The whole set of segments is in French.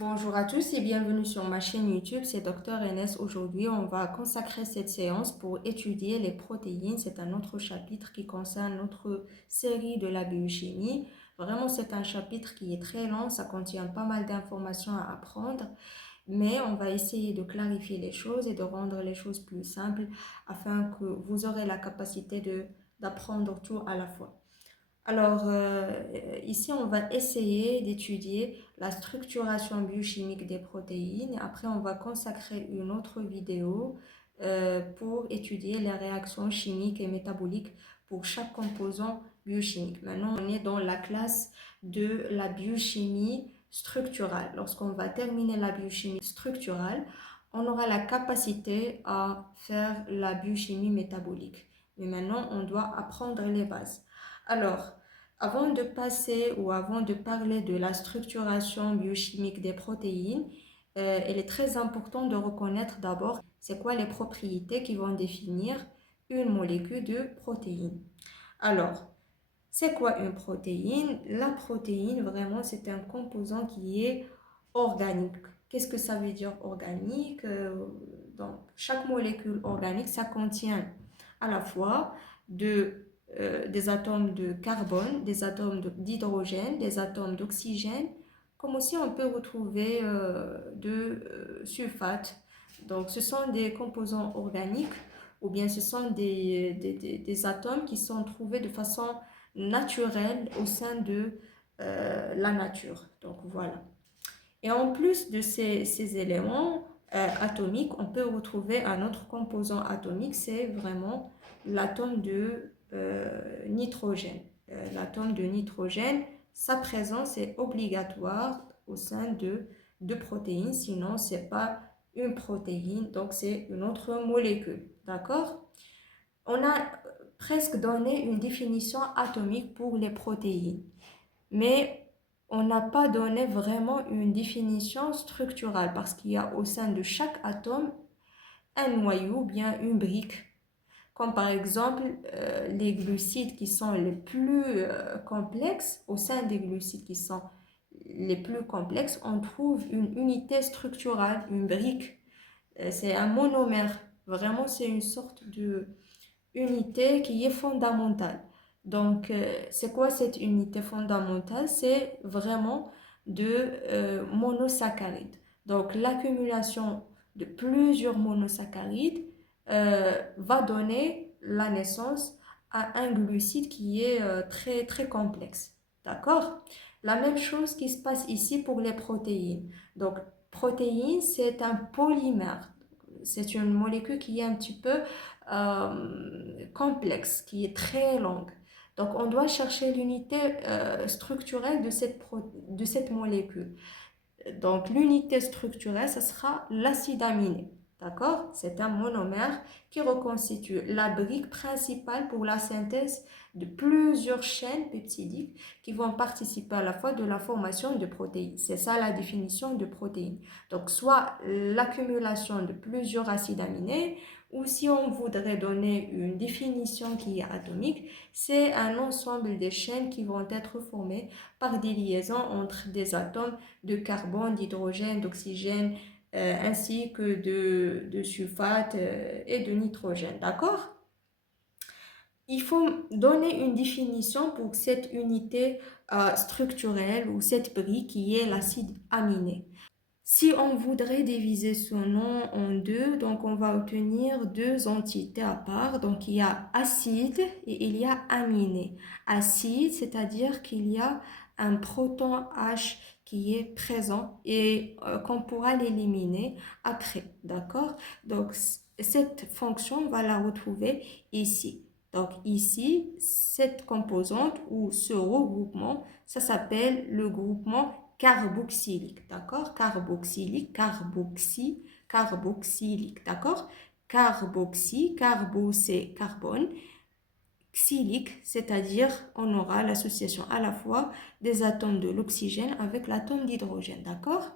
Bonjour à tous et bienvenue sur ma chaîne YouTube, c'est Dr Enes. Aujourd'hui, on va consacrer cette séance pour étudier les protéines. C'est un autre chapitre qui concerne notre série de la biochimie. Vraiment, c'est un chapitre qui est très long, ça contient pas mal d'informations à apprendre, mais on va essayer de clarifier les choses et de rendre les choses plus simples afin que vous aurez la capacité d'apprendre tout à la fois. Alors, ici, on va essayer d'étudier la structuration biochimique des protéines. Après, on va consacrer une autre vidéo pour étudier les réactions chimiques et métaboliques pour chaque composant biochimique. Maintenant, on est dans la classe de la biochimie structurale. Lorsqu'on va terminer la biochimie structurale, on aura la capacité à faire la biochimie métabolique. Mais maintenant, on doit apprendre les bases. Alors, avant de passer ou avant de parler de la structuration biochimique des protéines, il est très important de reconnaître d'abord c'est quoi les propriétés qui vont définir une molécule de protéine. Alors, c'est quoi une protéine? La protéine, vraiment, c'est un composant qui est organique. Qu'est-ce que ça veut dire organique? Donc, chaque molécule organique, ça contient à la fois des atomes de carbone, des atomes d'hydrogène, des atomes d'oxygène, comme aussi on peut retrouver de sulfate. Donc, ce sont des composants organiques ou bien ce sont des atomes qui sont trouvés de façon naturelle au sein de la nature. Donc, voilà. Et en plus de ces éléments atomiques, on peut retrouver un autre composant atomique, c'est vraiment l'atome de nitrogène. L'atome de nitrogène, sa présence est obligatoire au sein de protéines, sinon ce n'est pas une protéine, donc c'est une autre molécule. D'accord? On a presque donné une définition atomique pour les protéines, mais on n'a pas donné vraiment une définition structurale parce qu'il y a au sein de chaque atome un noyau, bien une brique, comme par exemple les glucides qui sont les plus complexes. Au sein des glucides qui sont les plus complexes, on trouve une unité structurale, une brique. C'est un monomère. Vraiment, c'est une sorte de unité qui est fondamentale. Donc, c'est quoi cette unité fondamentale? C'est vraiment de monosaccharides. Donc, l'accumulation de plusieurs monosaccharides va donner la naissance à un glucide qui est très, très complexe. D'accord? La même chose qui se passe ici pour les protéines. Donc, protéine, c'est un polymère. C'est une molécule qui est un petit peu complexe, qui est très longue. Donc, on doit chercher l'unité structurelle de cette molécule. Donc, l'unité structurelle, ce sera l'acide aminé. D'accord? C'est un monomère qui reconstitue la brique principale pour la synthèse de plusieurs chaînes peptidiques qui vont participer à la fois de la formation de protéines. C'est ça la définition de protéines. Donc, soit l'accumulation de plusieurs acides aminés, ou si on voudrait donner une définition qui est atomique, c'est un ensemble de chaînes qui vont être formées par des liaisons entre des atomes de carbone, d'hydrogène, d'oxygène, ainsi que de sulfate et de nitrogène. D'accord? Il faut donner une définition pour cette unité structurelle ou cette brique qui est l'acide aminé. Si on voudrait diviser ce nom en deux, donc on va obtenir deux entités à part. Donc il y a acide et il y a aminé. Acide, c'est-à-dire qu'il y a un proton H qui est présent et qu'on pourra l'éliminer après. D'accord? Donc cette fonction, on va la retrouver ici. Donc ici, cette composante ou ce regroupement, ça s'appelle le groupement carboxylique, d'accord? Carboxylique, carboxylique, d'accord? Carbo c'est carbone, xylique, c'est-à-dire on aura l'association à la fois des atomes de l'oxygène avec l'atome d'hydrogène, d'accord?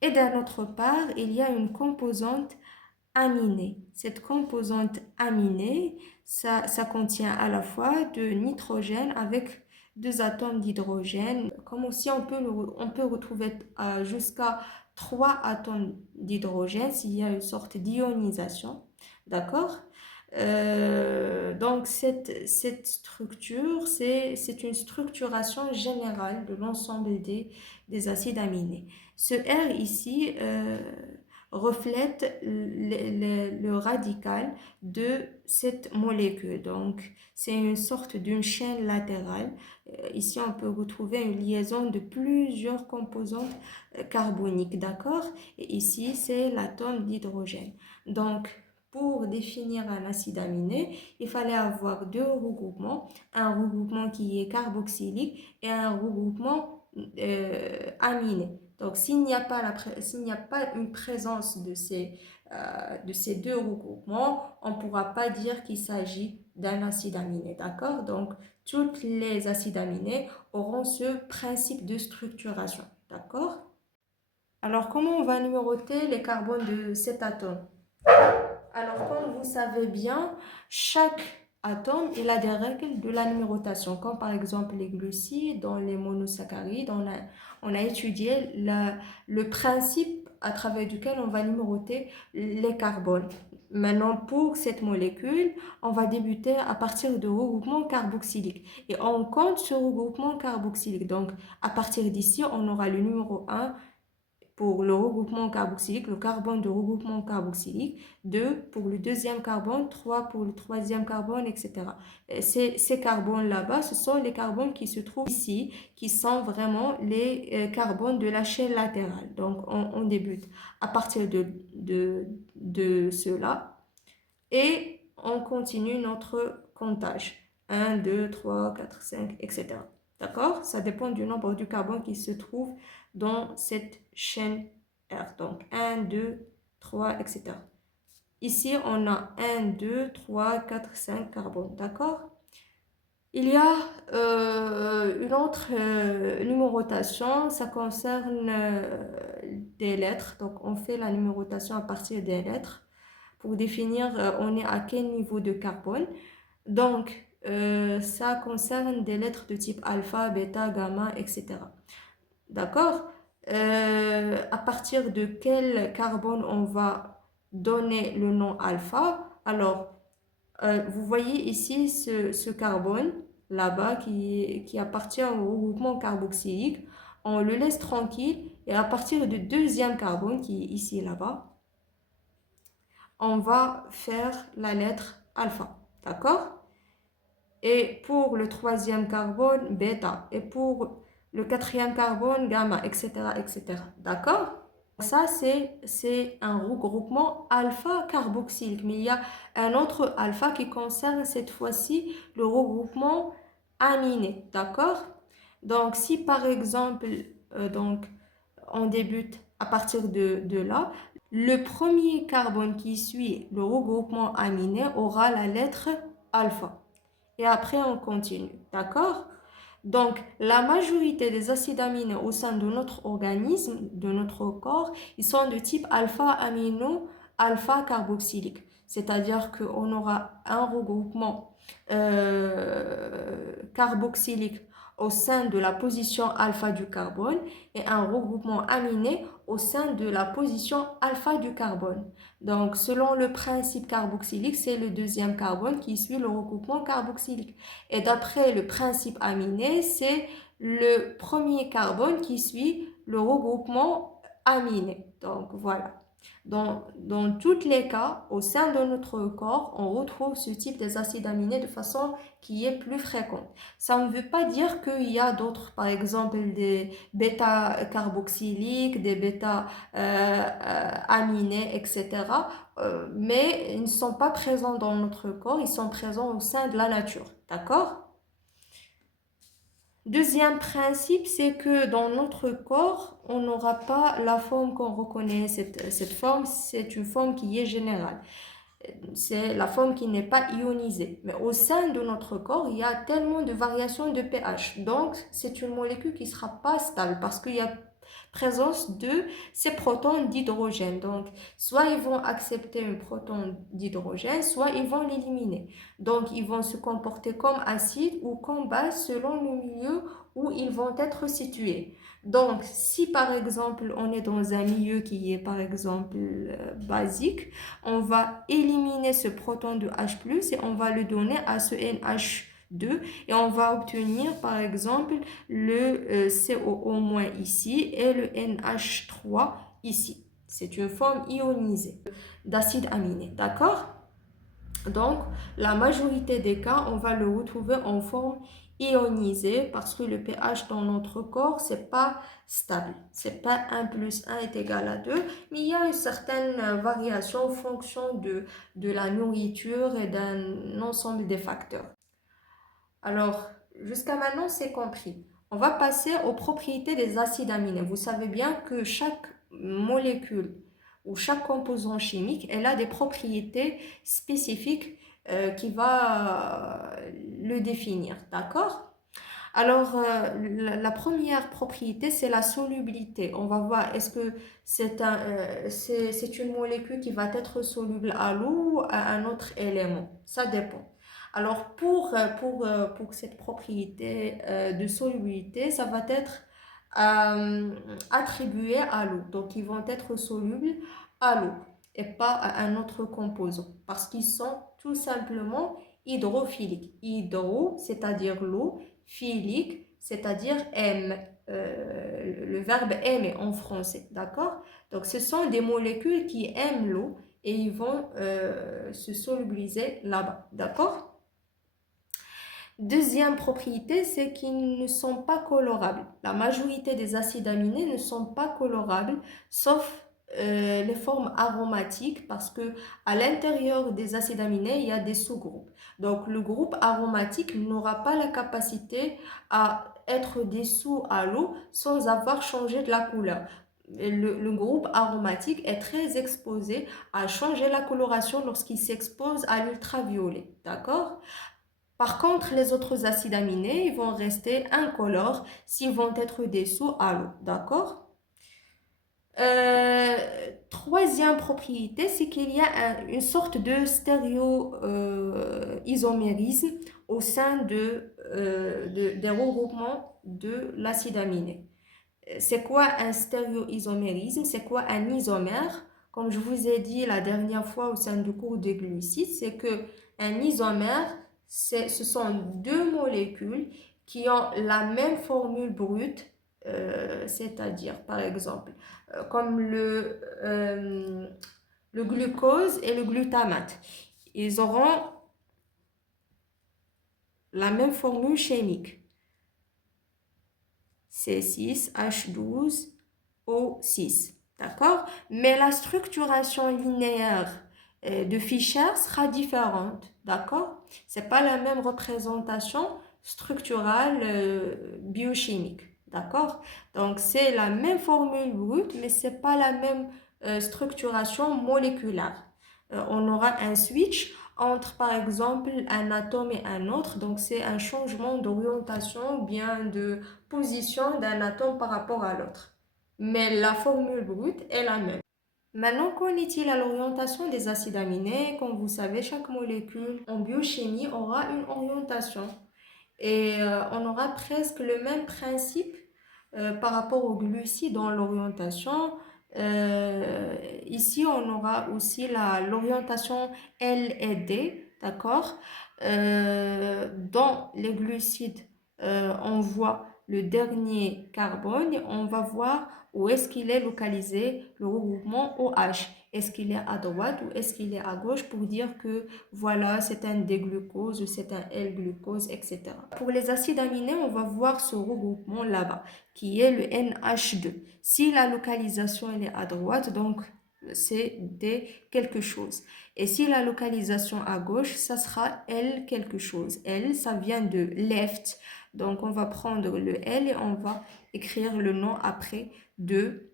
Et d'un autre part, il y a une composante aminée. Cette composante aminée, ça contient à la fois de nitrogène avec deux atomes d'hydrogène, comme aussi on peut retrouver jusqu'à trois atomes d'hydrogène s'il y a une sorte d'ionisation, d'accord? Donc cette structure, c'est une structuration générale de l'ensemble des acides aminés. Ce R ici reflète le radical de cette molécule. Donc, c'est une sorte d'une chaîne latérale. Ici, on peut retrouver une liaison de plusieurs composantes carboniques, d'accord? Et ici, c'est l'atome d'hydrogène. Donc, pour définir un acide aminé, il fallait avoir deux regroupements, un regroupement qui est carboxylique et un regroupement aminé. Donc, s'il n'y a pas une présence de ces deux regroupements, on ne pourra pas dire qu'il s'agit d'un acide aminé, d'accord? Donc, tous les acides aminés auront ce principe de structuration, d'accord? Alors, comment on va numéroter les carbones de cet atome? Alors, comme vous savez bien, chaque atome, il a des règles de la numérotation, comme par exemple les glucides, dans les monosaccharides, on a étudié le principe à travers duquel on va numéroter les carbones. Maintenant, pour cette molécule, on va débuter à partir de regroupement carboxylique. Et on compte ce regroupement carboxylique. Donc, à partir d'ici, on aura le numéro 1, pour le regroupement carboxylique, le carbone de regroupement carboxylique, 2 pour le deuxième carbone, 3 pour le troisième carbone, etc. Ces carbones là-bas, ce sont les carbones qui se trouvent ici, qui sont vraiment les carbones de la chaîne latérale. Donc, on débute à partir de cela et on continue notre comptage. 1, 2, 3, 4, 5, etc. D'accord? Ça dépend du nombre du carbone qui se trouve dans cette chaîne R. Donc 1, 2, 3, etc. Ici, on a 1, 2, 3, 4, 5 carbones. D'accord? Il y a une autre numérotation, ça concerne des lettres. Donc, on fait la numérotation à partir des lettres pour définir on est à quel niveau de carbone. Donc, ça concerne des lettres de type alpha, bêta, gamma, etc. D'accord? À partir de quel carbone on va donner le nom alpha? Alors, vous voyez ici ce carbone là-bas qui appartient au regroupement carboxylique. On le laisse tranquille et à partir du deuxième carbone qui est ici là-bas, on va faire la lettre alpha. D'accord? Et pour le troisième carbone, bêta. Et pour le quatrième carbone, gamma, etc., etc. D'accord? Ça, c'est un regroupement alpha carboxylique. Mais il y a un autre alpha qui concerne cette fois-ci le regroupement aminé. D'accord? Donc, si par exemple, donc, on débute à partir de là, le premier carbone qui suit le regroupement aminé aura la lettre alpha. Et après, on continue. D'accord? Donc, la majorité des acides aminés au sein de notre organisme, de notre corps, ils sont de type alpha-amino, alpha-carboxylique. C'est-à-dire qu'on aura un regroupement carboxylique au sein de la position alpha du carbone et un regroupement aminé au sein de la position alpha du carbone. Donc, selon le principe carboxylique, c'est le deuxième carbone qui suit le regroupement carboxylique. Et d'après le principe aminé, c'est le premier carbone qui suit le regroupement aminé. Donc, voilà. Dans tous les cas, au sein de notre corps, on retrouve ce type des acides aminés de façon qui est plus fréquente. Ça ne veut pas dire qu'il y a d'autres, par exemple des bêta-carboxyliques, des bêta-aminés, etc. Mais ils ne sont pas présents dans notre corps, ils sont présents au sein de la nature. D'accord? Deuxième principe, c'est que dans notre corps, on n'aura pas la forme qu'on reconnaît. Cette forme, c'est une forme qui est générale. C'est la forme qui n'est pas ionisée. Mais au sein de notre corps, il y a tellement de variations de pH. Donc, c'est une molécule qui ne sera pas stable parce qu'il y a présence de ces protons d'hydrogène. Donc, soit ils vont accepter un proton d'hydrogène, soit ils vont l'éliminer. Donc, ils vont se comporter comme acide ou comme base selon le milieu où ils vont être situés. Donc, si par exemple, on est dans un milieu qui est par exemple basique, on va éliminer ce proton de H+, et on va le donner à ce NH2 et on va obtenir par exemple le COO- ici et le NH3 ici. C'est une forme ionisée d'acide aminé, d'accord? Donc, la majorité des cas, on va le retrouver en forme ionisée parce que le pH dans notre corps, c'est pas stable. C'est pas 1 plus 1 est égal à 2, mais il y a une certaine variation en fonction de la nourriture et d'un ensemble de facteurs. Alors, jusqu'à maintenant, c'est compris. On va passer aux propriétés des acides aminés. Vous savez bien que chaque molécule ou chaque composant chimique, elle a des propriétés spécifiques qui va le définir, d'accord? Alors, la première propriété, c'est la solubilité. On va voir, est-ce que c'est une molécule qui va être soluble à l'eau ou à un autre élément? Ça dépend. Alors, pour cette propriété de solubilité, ça va être attribué à l'eau. Donc, ils vont être solubles à l'eau et pas à un autre composant parce qu'ils sont tout simplement hydrophiliques. Hydro, c'est-à-dire l'eau, philique, c'est-à-dire aime, le verbe aimer en français, d'accord? Donc, ce sont des molécules qui aiment l'eau et ils vont se solubiliser là-bas, d'accord? Deuxième propriété, c'est qu'ils ne sont pas colorables. La majorité des acides aminés ne sont pas colorables, sauf les formes aromatiques, parce que à l'intérieur des acides aminés, il y a des sous-groupes. Donc, le groupe aromatique n'aura pas la capacité à être dissous à l'eau sans avoir changé de la couleur. Le groupe aromatique est très exposé à changer la coloration lorsqu'il s'expose à l'ultraviolet, d'accord? Par contre, les autres acides aminés, ils vont rester incolores s'ils vont être dissous à l'eau, d'accord? Euh, Troisième propriété, c'est qu'il y a une sorte de stéréoisomérisme au sein des regroupements de l'acide aminé. C'est quoi un stéréoisomérisme? C'est quoi un isomère? Comme je vous ai dit la dernière fois au sein du cours des glucides, c'est que un isomère, ce sont deux molécules qui ont la même formule brute, c'est-à-dire par exemple comme le glucose et le glutamate. Ils auront la même formule chimique. C6H12O6. D'accord? Mais la structuration linéaire de Fischer sera différente. D'accord? C'est pas la même représentation structurale biochimique. D'accord? Donc, c'est la même formule brute, mais c'est pas la même structuration moléculaire. On aura un switch entre, par exemple, un atome et un autre. Donc, c'est un changement d'orientation ou bien de position d'un atome par rapport à l'autre. Mais la formule brute est la même. Maintenant, qu'en est-il à l'orientation des acides aminés? Comme vous savez, chaque molécule en biochimie aura une orientation. Et on aura presque le même principe par rapport aux glucides dans l'orientation. Ici, on aura aussi l'orientation L et D, d'accord? Dans les glucides, on voit le dernier carbone et on va voir où est-ce qu'il est localisé, le regroupement OH. Est-ce qu'il est à droite ou est-ce qu'il est à gauche pour dire que voilà, c'est un D-glucose ou c'est un L-glucose, etc. Pour les acides aminés, on va voir ce regroupement là-bas, qui est le NH2. Si la localisation elle est à droite, donc c'est D quelque chose. Et si la localisation à gauche, ça sera L quelque chose. L, ça vient de left. Donc on va prendre le L et on va écrire le nom après de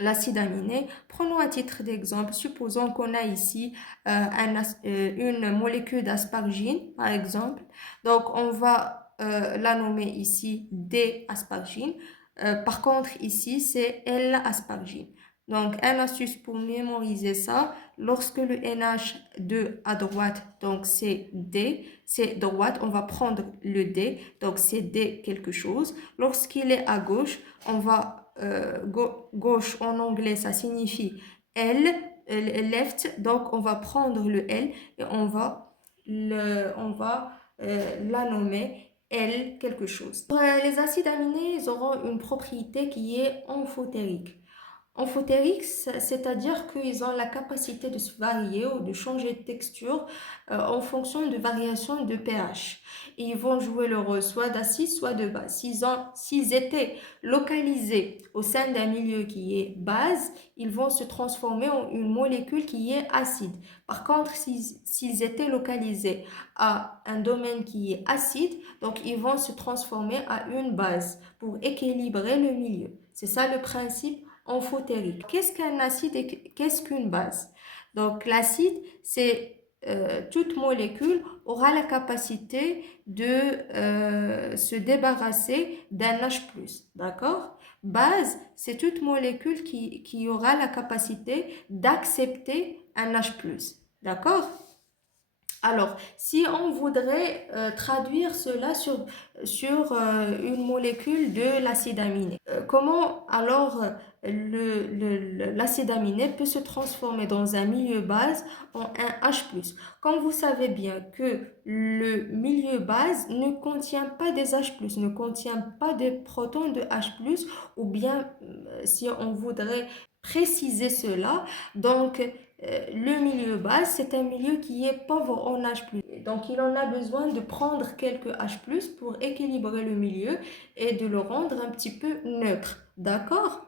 l'acide aminé. Prenons à titre d'exemple, supposons qu'on a ici une molécule d'aspargine, par exemple. Donc, on va la nommer ici D-aspargine. Par contre, ici, c'est L-aspargine. Donc, une astuce pour mémoriser ça, lorsque le NH2 à droite, donc c'est D, c'est droite, on va prendre le D, donc c'est D quelque chose. Lorsqu'il est à gauche, on va, gauche en anglais, ça signifie L, left, donc on va prendre le L et on va la nommer L quelque chose. Pour les acides aminés, ils auront une propriété qui est amphotérique. Amphotérique, c'est-à-dire qu'ils ont la capacité de se varier ou de changer de texture en fonction de variations de pH. Et ils vont jouer le rôle soit d'acide, soit de base. S'ils étaient localisés au sein d'un milieu qui est base, ils vont se transformer en une molécule qui est acide. Par contre, s'ils étaient localisés à un domaine qui est acide, donc ils vont se transformer à une base pour équilibrer le milieu. C'est ça le principe amphotérique. Qu'est-ce qu'un acide et qu'est-ce qu'une base? Donc l'acide, c'est toute molécule aura la capacité de se débarrasser d'un H+, d'accord? Base, c'est toute molécule qui aura la capacité d'accepter un H+, d'accord? Alors, si on voudrait traduire cela sur une molécule de l'acide aminé, comment alors l'acide aminé peut se transformer dans un milieu base en un H+. Comme vous savez bien que le milieu base ne contient pas des H+, ne contient pas des protons de H+, ou bien si on voudrait préciser cela, donc le milieu base, c'est un milieu qui est pauvre en H+. Donc, il en a besoin de prendre quelques H+, pour équilibrer le milieu et de le rendre un petit peu neutre. D'accord?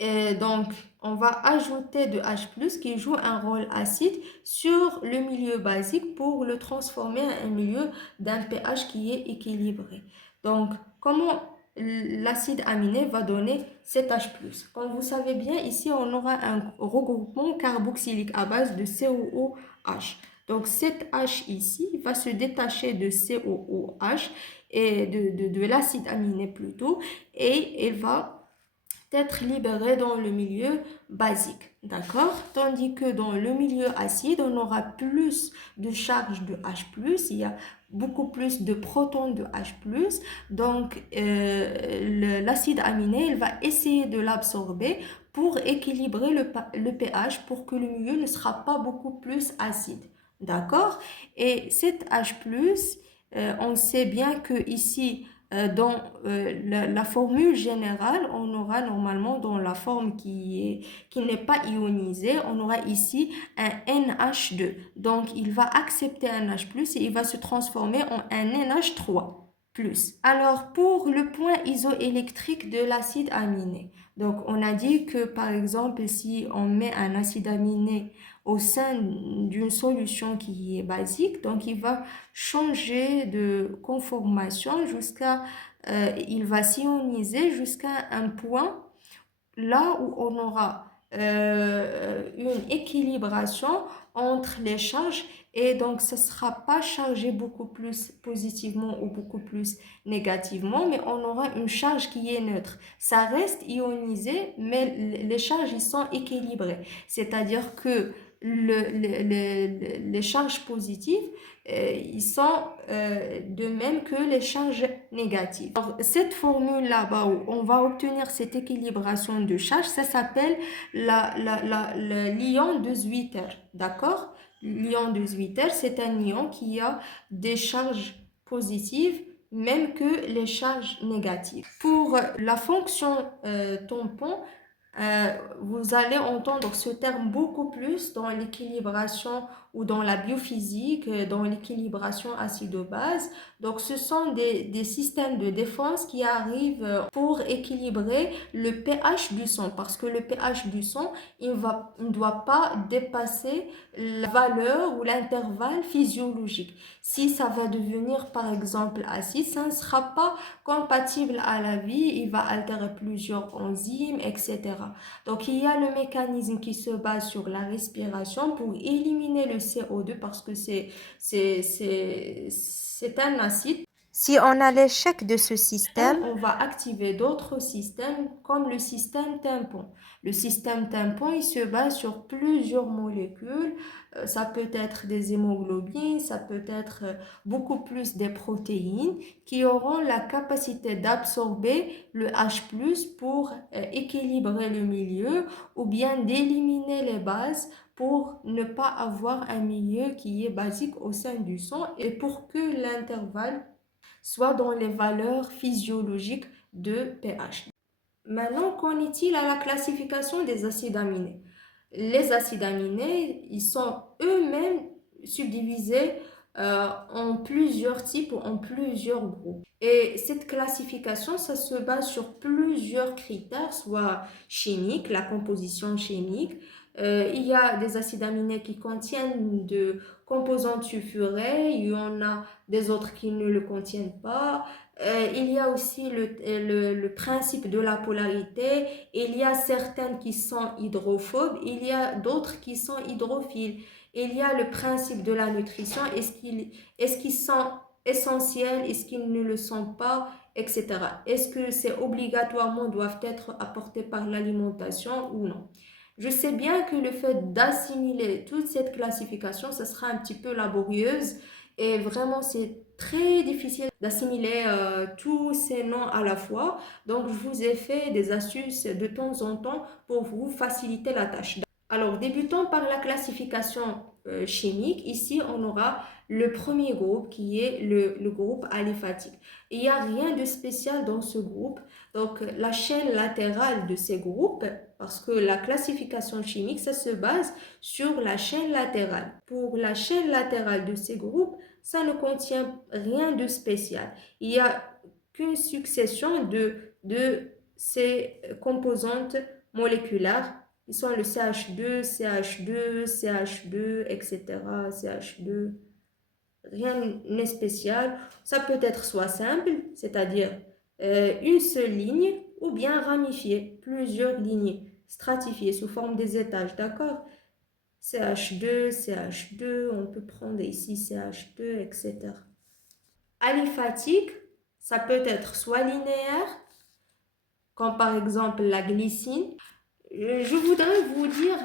Et donc, on va ajouter de H+, qui joue un rôle acide sur le milieu basique pour le transformer en un milieu d'un pH qui est équilibré. Donc, comment l'acide aminé va donner cet H+. Comme vous savez bien, ici, on aura un regroupement carboxylique à base de COOH. Donc, cet H ici va se détacher de COOH et de l'acide aminé plutôt, et il va être libéré dans le milieu basique, d'accord? Tandis que dans le milieu acide, on aura plus de charge de H+, il y a beaucoup plus de protons de H+, donc l'acide aminé, il va essayer de l'absorber pour équilibrer le pH pour que le milieu ne sera pas beaucoup plus acide, d'accord? Et cet H+, on sait bien que ici, dans la formule générale, on aura normalement dans la forme qui n'est pas ionisée, on aura ici un NH2. Donc, il va accepter un H+, et il va se transformer en un NH3+. Alors, pour le point isoélectrique de l'acide aminé, donc on a dit que par exemple, si on met un acide aminé au sein d'une solution qui est basique, donc il va changer de conformation il va s'ioniser jusqu'à un point là où on aura une équilibration entre les charges, et donc ce ne sera pas chargé beaucoup plus positivement ou beaucoup plus négativement, mais on aura une charge qui est neutre. Ça reste ionisé, mais les charges ils sont équilibrées. C'est-à-dire que les charges positives, ils sont de même que les charges négatives. Alors, cette formule là-bas où on va obtenir cette équilibration de charge, ça s'appelle l'ion de Zwitter, d'accord? L'ion de Zwitter, c'est un ion qui a des charges positives même que les charges négatives. Pour la fonction tampon, vous allez entendre ce terme beaucoup plus dans l'équilibration ou dans la biophysique, dans l'équilibration acido-base. Donc, ce sont des systèmes de défense qui arrivent pour équilibrer le pH du sang, parce que le pH du sang, il ne doit pas dépasser la valeur ou l'intervalle physiologique. Si ça va devenir, par exemple, acide, ça ne sera pas compatible à la vie, il va altérer plusieurs enzymes, etc. Donc, il y a le mécanisme qui se base sur la respiration pour éliminer le CO2 parce que c'est un acide. Si on a l'échec de ce système, on va activer d'autres systèmes comme le système tampon. Le système tampon, il se base sur plusieurs molécules. Ça peut être des hémoglobines, ça peut être beaucoup plus des protéines qui auront la capacité d'absorber le H+ pour équilibrer le milieu ou bien d'éliminer les bases pour ne pas avoir un milieu qui est basique au sein du sang et pour que l'intervalle soit dans les valeurs physiologiques de pH. Maintenant, qu'en est-il à la classification des acides aminés? Les acides aminés, ils sont eux-mêmes subdivisés en plusieurs types ou en plusieurs groupes. Et cette classification, ça se base sur plusieurs critères, soit chimiques, la composition chimique. Il y a des acides aminés qui contiennent de composantes sulfurées, il y en a des autres qui ne le contiennent pas. Il y a aussi le principe de la polarité. Il y a certaines qui sont hydrophobes, il y a d'autres qui sont hydrophiles. Il y a le principe de la nutrition, est-ce qu'ils sont essentiels, est-ce qu'ils ne le sont pas, etc. Est-ce que c'est obligatoirement doivent être apportés par l'alimentation ou non? Je sais bien que le fait d'assimiler toute cette classification, ça sera un petit peu laborieuse et vraiment c'est très difficile d'assimiler tous ces noms à la fois. Donc, je vous ai fait des astuces de temps en temps pour vous faciliter la tâche. Alors, débutons par la classification chimique. Ici, on aura le premier groupe qui est le groupe aliphatique. Il n'y a rien de spécial dans ce groupe. Donc, la chaîne latérale de ces groupes, parce que la classification chimique, ça se base sur la chaîne latérale. Pour la chaîne latérale de ces groupes, ça ne contient rien de spécial. Il n'y a qu'une succession de ces composantes moléculaires. Ils sont le CH2, CH2, CH2, etc. CH2. Rien n'est spécial. Ça peut être soit simple, c'est-à-dire une seule ligne, ou bien ramifié, plusieurs lignes stratifiées sous forme des étages, d'accord? CH2, CH2, on peut prendre ici CH2, etc. Aliphatique, ça peut être soit linéaire, comme par exemple la glycine. Je voudrais vous dire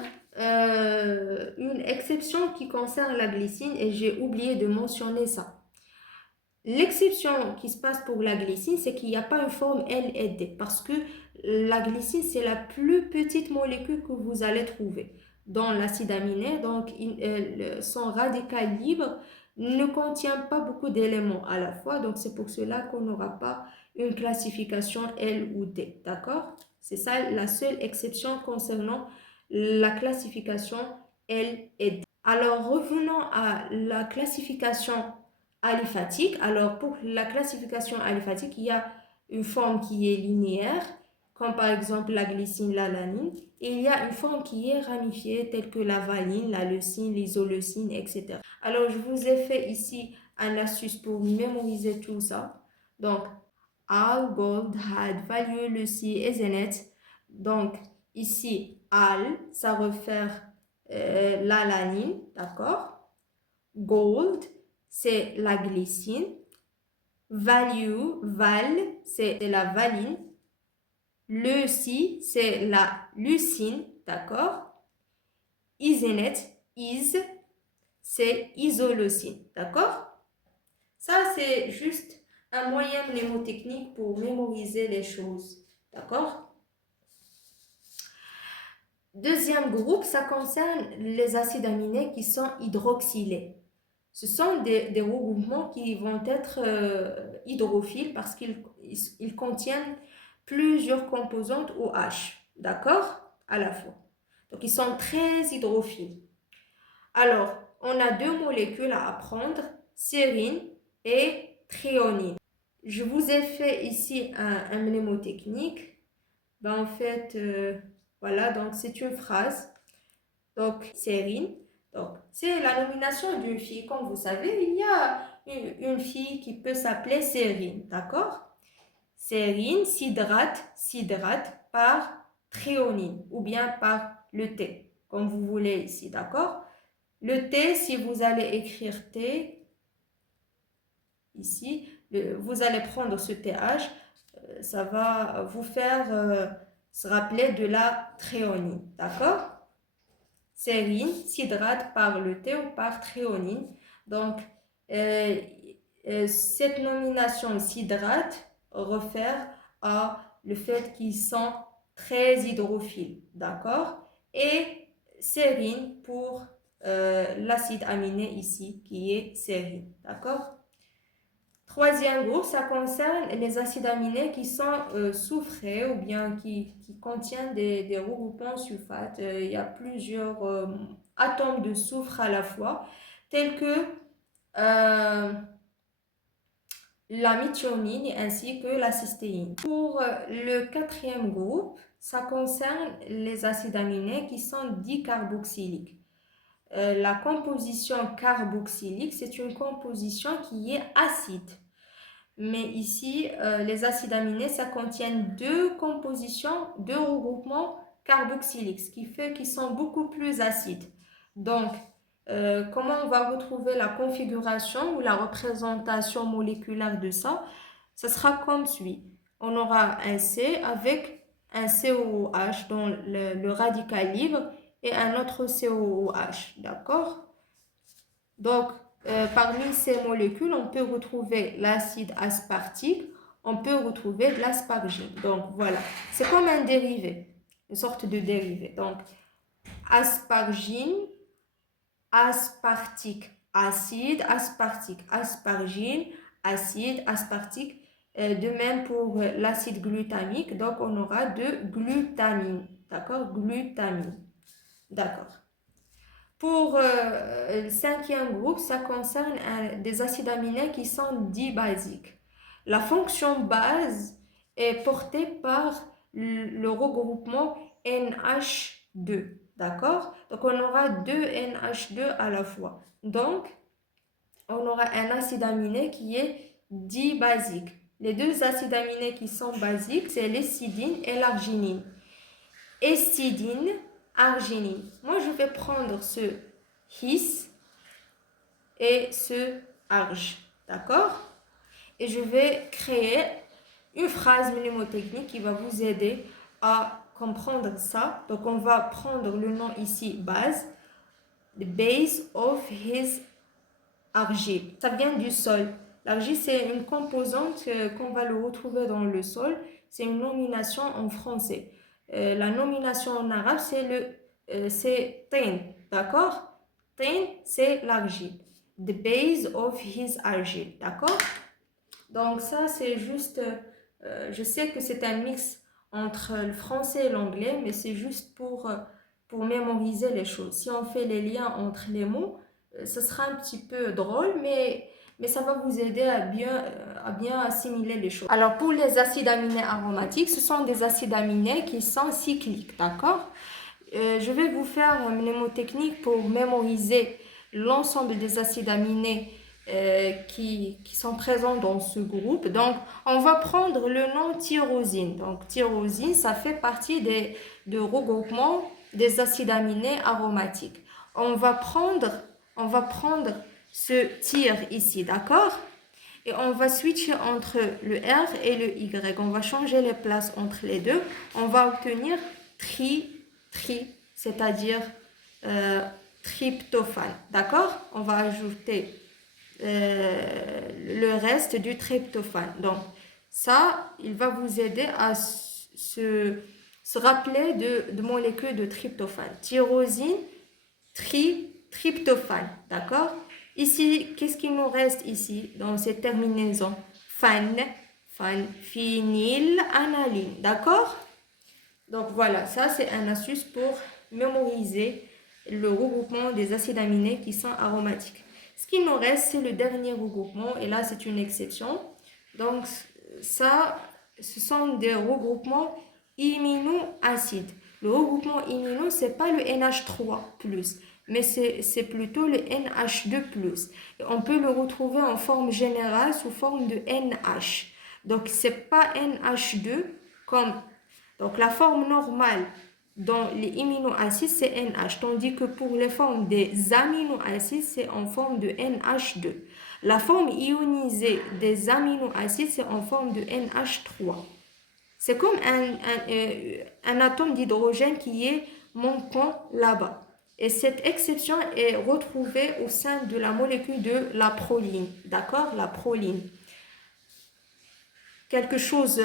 une exception qui concerne la glycine et j'ai oublié de mentionner ça. L'exception qui se passe pour la glycine, c'est qu'il n'y a pas une forme L et D parce que la glycine, c'est la plus petite molécule que vous allez trouver dans l'acide aminé. Donc, son radical libre ne contient pas beaucoup d'éléments à la fois. Donc, c'est pour cela qu'on n'aura pas une classification L ou D. D'accord? C'est ça la seule exception concernant la classification L et D. Alors, revenons à la classification aliphatique. Alors, pour la classification aliphatique, il y a une forme qui est linéaire, comme par exemple la glycine, l'alanine, et il y a une forme qui est ramifiée, telle que la valine, la leucine, l'isoleucine, etc. Alors, je vous ai fait ici un astuce pour mémoriser tout ça. Donc, Al, Gold, Had, Value, Lucy et Zenet. Donc, ici, Al, ça réfère l'alanine, d'accord? Gold, c'est la glycine. Value, val, c'est la valine. Lucy, c'est la leucine, d'accord? Isénète, is, c'est isoleucine, d'accord? Ça, c'est juste un moyen mnémotechnique pour mémoriser les choses, d'accord? Deuxième groupe, ça concerne les acides aminés qui sont hydroxylés. Ce sont des regroupements qui vont être hydrophiles parce qu'ils contiennent plusieurs composantes OH, d'accord? À la fois. Donc, ils sont très hydrophiles. Alors, on a deux molécules à apprendre, sérine et thréonine. Je vous ai fait ici un mnémotechnique. Ben, en fait, voilà, donc c'est une phrase. Donc, sérine. Donc, c'est la nomination d'une fille. Comme vous savez, il y a une fille qui peut s'appeler Sérine, d'accord? Sérine s'hydrate par thréonine ou bien par le thé, comme vous voulez ici, d'accord? Le thé, si vous allez écrire thé, ici, vous allez prendre ce TH, ça va vous faire se rappeler de la thréonine, d'accord? Sérine s'hydrate par le thé ou par thréonine. Donc, cette nomination s'hydrate réfère à le fait qu'ils sont très hydrophiles, d'accord? Et sérine pour l'acide aminé ici qui est sérine, d'accord? Troisième groupe, ça concerne les acides aminés qui sont soufrés ou bien qui contiennent des regroupements sulfates. Il y a plusieurs atomes de soufre à la fois, tels que la méthionine ainsi que la cystéine. Pour le quatrième groupe, ça concerne les acides aminés qui sont dicarboxyliques. La composition carboxylique, c'est une composition qui est acide. Mais ici, les acides aminés, ça contient deux compositions, deux regroupements carboxyliques, ce qui fait qu'ils sont beaucoup plus acides. Donc, comment on va retrouver la configuration ou la représentation moléculaire de ça? Ça sera comme suit. On aura un C avec un COOH dans le radical libre et un autre COOH, d'accord? Donc, parmi ces molécules, on peut retrouver l'acide aspartique, on peut retrouver de l'aspargine. Donc, voilà, c'est comme un dérivé, une sorte de dérivé. Donc, aspargine, aspartique, acide, aspartique, aspargine, acide, aspartique. De même pour l'acide glutamique, donc on aura de glutamine, d'accord? Glutamine, d'accord. Pour le cinquième groupe, ça concerne des acides aminés qui sont dibasiques. La fonction base est portée par le regroupement NH2, d'accord? Donc, on aura deux NH2 à la fois. Donc, on aura un acide aminé qui est dibasique. Les deux acides aminés qui sont basiques, c'est l'histidine et l'arginine. Histidine, arginine. Moi, je vais prendre ce his et ce arg, d'accord? Et je vais créer une phrase mnémotechnique qui va vous aider à comprendre ça. Donc, on va prendre le nom ici, base. The base of his argile. Ça vient du sol. L'argile, c'est une composante qu'on va le retrouver dans le sol. C'est une nomination en français. La nomination en arabe, c'est tin, d'accord? Tin, c'est l'argile. The base of his argile, d'accord? Donc ça, c'est juste, je sais que c'est un mix entre le français et l'anglais, mais c'est juste pour mémoriser les choses. Si on fait les liens entre les mots, ce sera un petit peu drôle, mais ça va vous aider à bien assimiler les choses. Alors, pour les acides aminés aromatiques, ce sont des acides aminés qui sont cycliques, d'accord? Je vais vous faire une mnémotechnique pour mémoriser l'ensemble des acides aminés qui sont présents dans ce groupe. Donc, on va prendre le nom tyrosine. Donc, tyrosine, ça fait partie de regroupement des acides aminés aromatiques. On va prendre ce tyr ici, d'accord? Et on va switcher entre le R et le Y. On va changer les places entre les deux. On va obtenir c'est-à-dire tryptophane, d'accord? On va ajouter le reste du tryptophane. Donc, ça, il va vous aider à se rappeler de molécules de tryptophane. Tyrosine, tryptophane, d'accord? Ici, qu'est-ce qu'il nous reste ici dans cette terminaison? Phénylanaline, d'accord? Donc voilà, ça c'est un astuce pour mémoriser le regroupement des acides aminés qui sont aromatiques. Ce qui nous reste, c'est le dernier regroupement, et là c'est une exception. Donc ça, ce sont des regroupements imino-acides. Le regroupement imino, ce n'est pas le NH3+, mais c'est plutôt le NH2+. Et on peut le retrouver en forme générale sous forme de NH. Donc ce n'est pas NH2 comme... Donc la forme normale dans les iminoacides, c'est NH, tandis que pour les formes des aminoacides, c'est en forme de NH2. La forme ionisée des aminoacides, c'est en forme de NH3. C'est comme un atome d'hydrogène qui est manquant là-bas. Et cette exception est retrouvée au sein de la molécule de la proline. D'accord? La proline. Quelque chose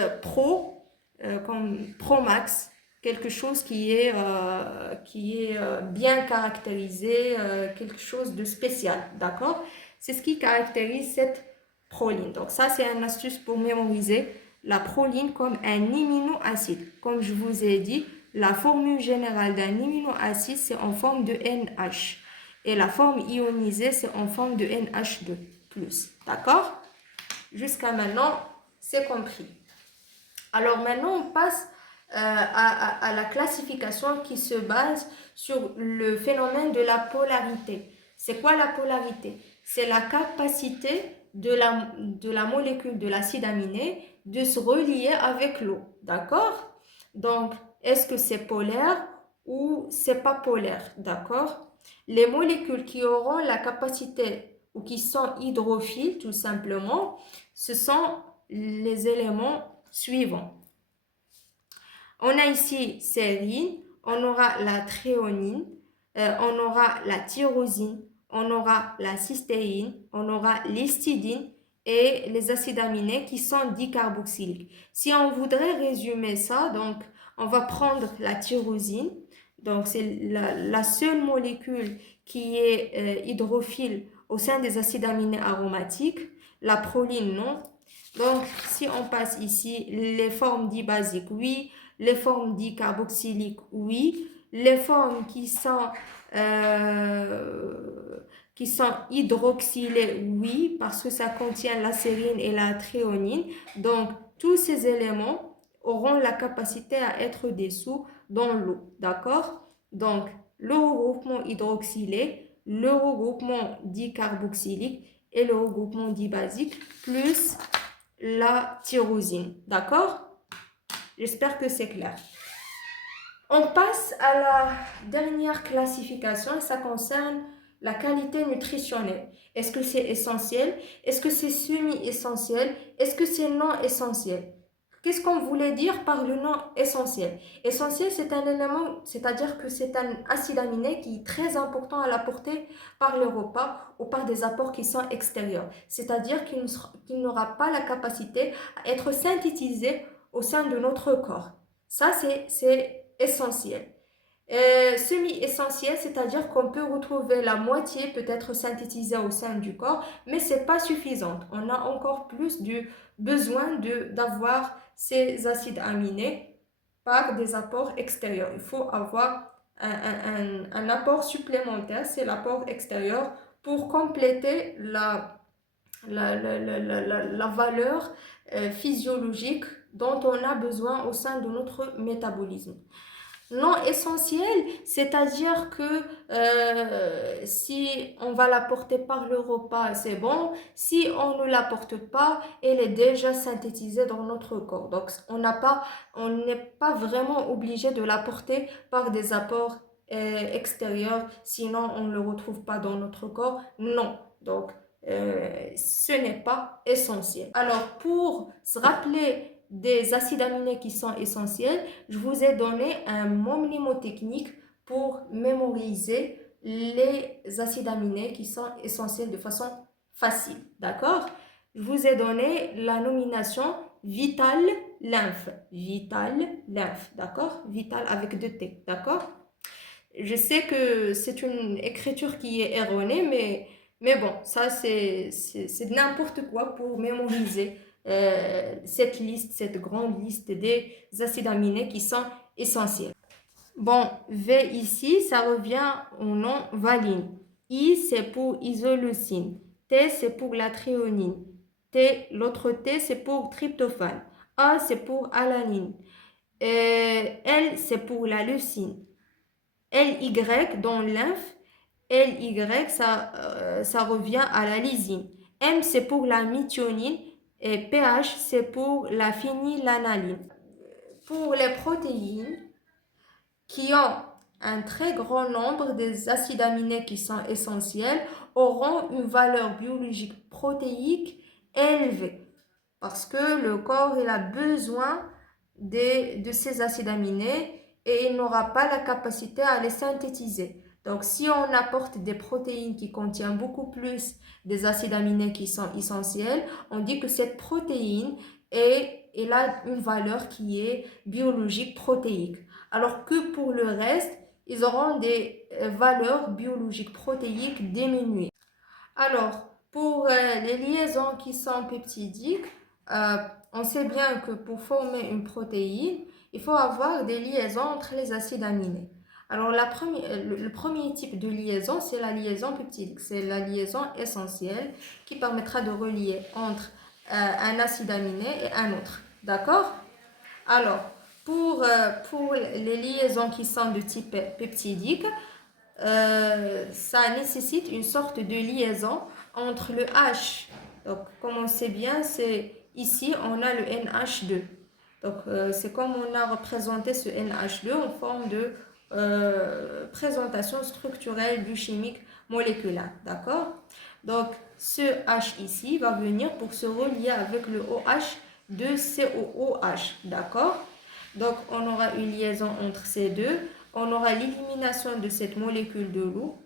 comme Promax, quelque chose qui est bien caractérisé, quelque chose de spécial. D'accord? C'est ce qui caractérise cette proline. Donc ça, c'est une astuce pour mémoriser la proline comme un aminoacide. Comme je vous ai dit, la formule générale d'un aminoacide, c'est en forme de NH. Et la forme ionisée, c'est en forme de NH2+. D'accord? Jusqu'à maintenant, c'est compris. Alors maintenant, on passe à la classification qui se base sur le phénomène de la polarité. C'est quoi la polarité? C'est la capacité de la molécule de l'acide aminé de se relier avec l'eau. D'accord? Donc, est-ce que c'est polaire ou c'est pas polaire? D'accord? Les molécules qui auront la capacité ou qui sont hydrophiles, tout simplement, ce sont les éléments suivants. On a ici sérine, on aura la thréonine, on aura la tyrosine, on aura la cystéine, on aura l'histidine et les acides aminés qui sont dicarboxyliques. Si on voudrait résumer ça, donc on va prendre la tyrosine, donc c'est la seule molécule qui est hydrophile au sein des acides aminés aromatiques, la proline non. Donc si on passe ici les formes dibasiques, oui, les formes dicarboxyliques, oui, les formes qui sont hydroxylées, oui, parce que ça contient la sérine et la thréonine. Donc tous ces éléments auront la capacité à être dissous dans l'eau, d'accord? Donc le regroupement hydroxylé, le regroupement dicarboxylique et le regroupement dibasique plus la tyrosine, d'accord? J'espère que c'est clair. On passe à la dernière classification et ça concerne la qualité nutritionnelle. Est-ce que c'est essentiel? Est-ce que c'est semi-essentiel? Est-ce que c'est non essentiel? Qu'est-ce qu'on voulait dire par le non essentiel? Essentiel, c'est un élément, c'est-à-dire que c'est un acide aminé qui est très important à l'apporter par le repas ou par des apports qui sont extérieurs. C'est-à-dire qu'il n'aura pas la capacité à être synthétisé au sein de notre corps. Ça, c'est essentiel. Semi-essentiel, c'est-à-dire qu'on peut retrouver la moitié peut-être synthétisée au sein du corps, mais ce n'est pas suffisant. On a encore plus du besoin d'avoir ces acides aminés par des apports extérieurs. Il faut avoir un apport supplémentaire, c'est l'apport extérieur pour compléter la valeur physiologique dont on a besoin au sein de notre métabolisme. Non essentiel, c'est-à-dire que si on va l'apporter par le repas, c'est bon. Si on ne l'apporte pas, elle est déjà synthétisée dans notre corps. Donc, on n'est pas vraiment obligé de l'apporter par des apports extérieurs, sinon on ne le retrouve pas dans notre corps. Non. Donc, ce n'est pas essentiel. Alors, pour se rappeler des acides aminés qui sont essentiels, je vous ai donné un mnémotechnique pour mémoriser les acides aminés qui sont essentiels de façon facile. D'accord? Je vous ai donné la nomination vital lymphe. Vital lymphe. D'accord? Vital avec 2T. D'accord? Je sais que c'est une écriture qui est erronée, mais bon, ça c'est n'importe quoi pour mémoriser cette liste, cette grande liste des acides aminés qui sont essentiels. Bon, V ici, ça revient au nom valine. I, c'est pour isoleucine. T, c'est pour la thréonine. L'autre T, c'est pour tryptophane. A, c'est pour alanine. L, c'est pour la leucine. LY dans lymphe, LY, ça revient à la lysine. M, c'est pour la méthionine et pH, c'est pour la phénylanaline. Pour les protéines qui ont un très grand nombre des acides aminés qui sont essentiels auront une valeur biologique protéique élevée parce que le corps il a besoin de ces acides aminés et il n'aura pas la capacité à les synthétiser. Donc, si on apporte des protéines qui contiennent beaucoup plus des acides aminés qui sont essentiels, on dit que cette protéine elle a une valeur qui est biologique protéique. Alors que pour le reste, ils auront des valeurs biologiques protéiques diminuées. Alors, pour les liaisons qui sont peptidiques, euh, on sait bien que pour former une protéine, il faut avoir des liaisons entre les acides aminés. Alors, le premier type de liaison, c'est la liaison peptidique. C'est la liaison essentielle qui permettra de relier entre un acide aminé et un autre. D'accord? Alors, pour les liaisons qui sont de type peptidique, ça nécessite une sorte de liaison entre le H. Donc, comme on sait bien, c'est ici, on a le NH2. Donc, c'est comme on a représenté ce NH2 en forme de présentation structurelle biochimique moléculaire. D'accord? Donc, ce H ici va venir pour se relier avec le OH de COOH. D'accord? Donc, on aura une liaison entre ces deux. On aura l'élimination de cette molécule de l'eau,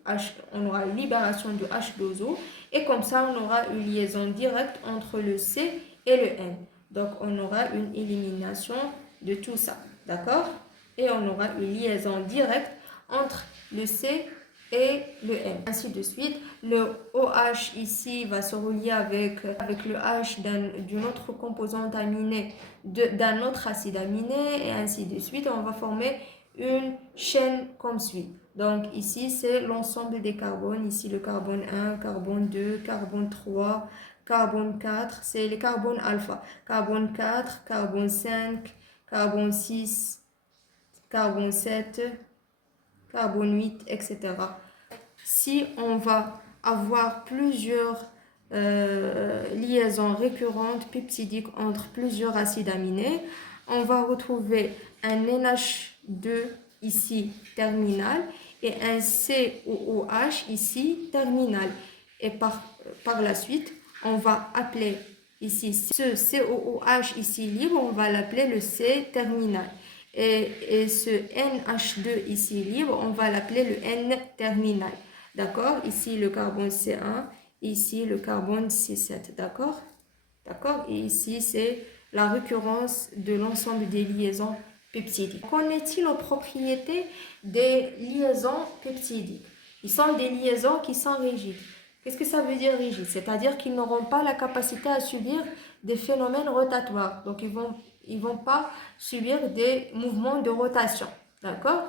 on aura une libération du H2O, et comme ça, on aura une liaison directe entre le C et le N. Donc, on aura une élimination de tout ça, d'accord? Et on aura une liaison directe entre le C et le N. Ainsi de suite, le OH ici va se relier avec le H d'une autre composante aminée d'un autre acide aminé, et ainsi de suite. On va former une chaîne comme suit. Donc ici, c'est l'ensemble des carbones. Ici, le carbone 1, carbone 2, carbone 3, carbone 4, c'est les carbones alpha. Carbone 4, carbone 5, carbone 6, carbone 7, carbone 8, etc. Si on va avoir plusieurs liaisons récurrentes peptidiques entre plusieurs acides aminés, on va retrouver un NH2 ici terminal et un COOH ici terminal. Et par la suite, on va appeler ici ce COOH ici libre, on va l'appeler le C terminal. Et ce NH2 ici libre, on va l'appeler le N terminal. D'accord? Ici le carbone C1, ici le carbone C7. D'accord? D'accord? Et ici, c'est la récurrence de l'ensemble des liaisons peptidiques. Qu'en est-il aux propriétés des liaisons peptidiques? Ils sont des liaisons qui sont rigides. Qu'est-ce que ça veut dire rigide? C'est-à-dire qu'ils n'auront pas la capacité à subir des phénomènes rotatoires. Donc, ils vont pas subir des mouvements de rotation. D'accord?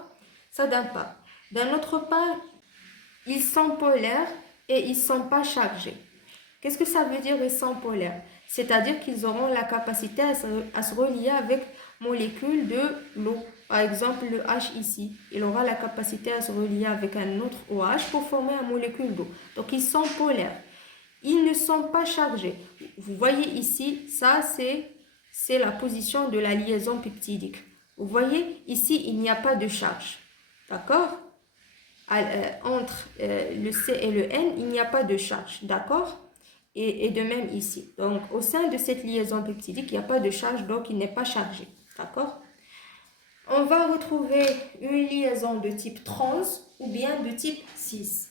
Ça d'un part. D'un autre part, ils sont polaires et ils ne sont pas chargés. Qu'est-ce que ça veut dire ils sont polaires? C'est-à-dire qu'ils auront la capacité à se relier avec molécules de l'eau. Par exemple, le H ici, il aura la capacité à se relier avec un autre OH pour former une molécule d'eau. Donc, ils sont polaires. Ils ne sont pas chargés. Vous voyez ici, ça c'est la position de la liaison peptidique. Vous voyez, ici, il n'y a pas de charge. D'accord? Entre le C et le N, il n'y a pas de charge. D'accord? Et de même ici. Donc, au sein de cette liaison peptidique, il n'y a pas de charge, donc il n'est pas chargé. D'accord? On va retrouver une liaison de type trans ou bien de type cis.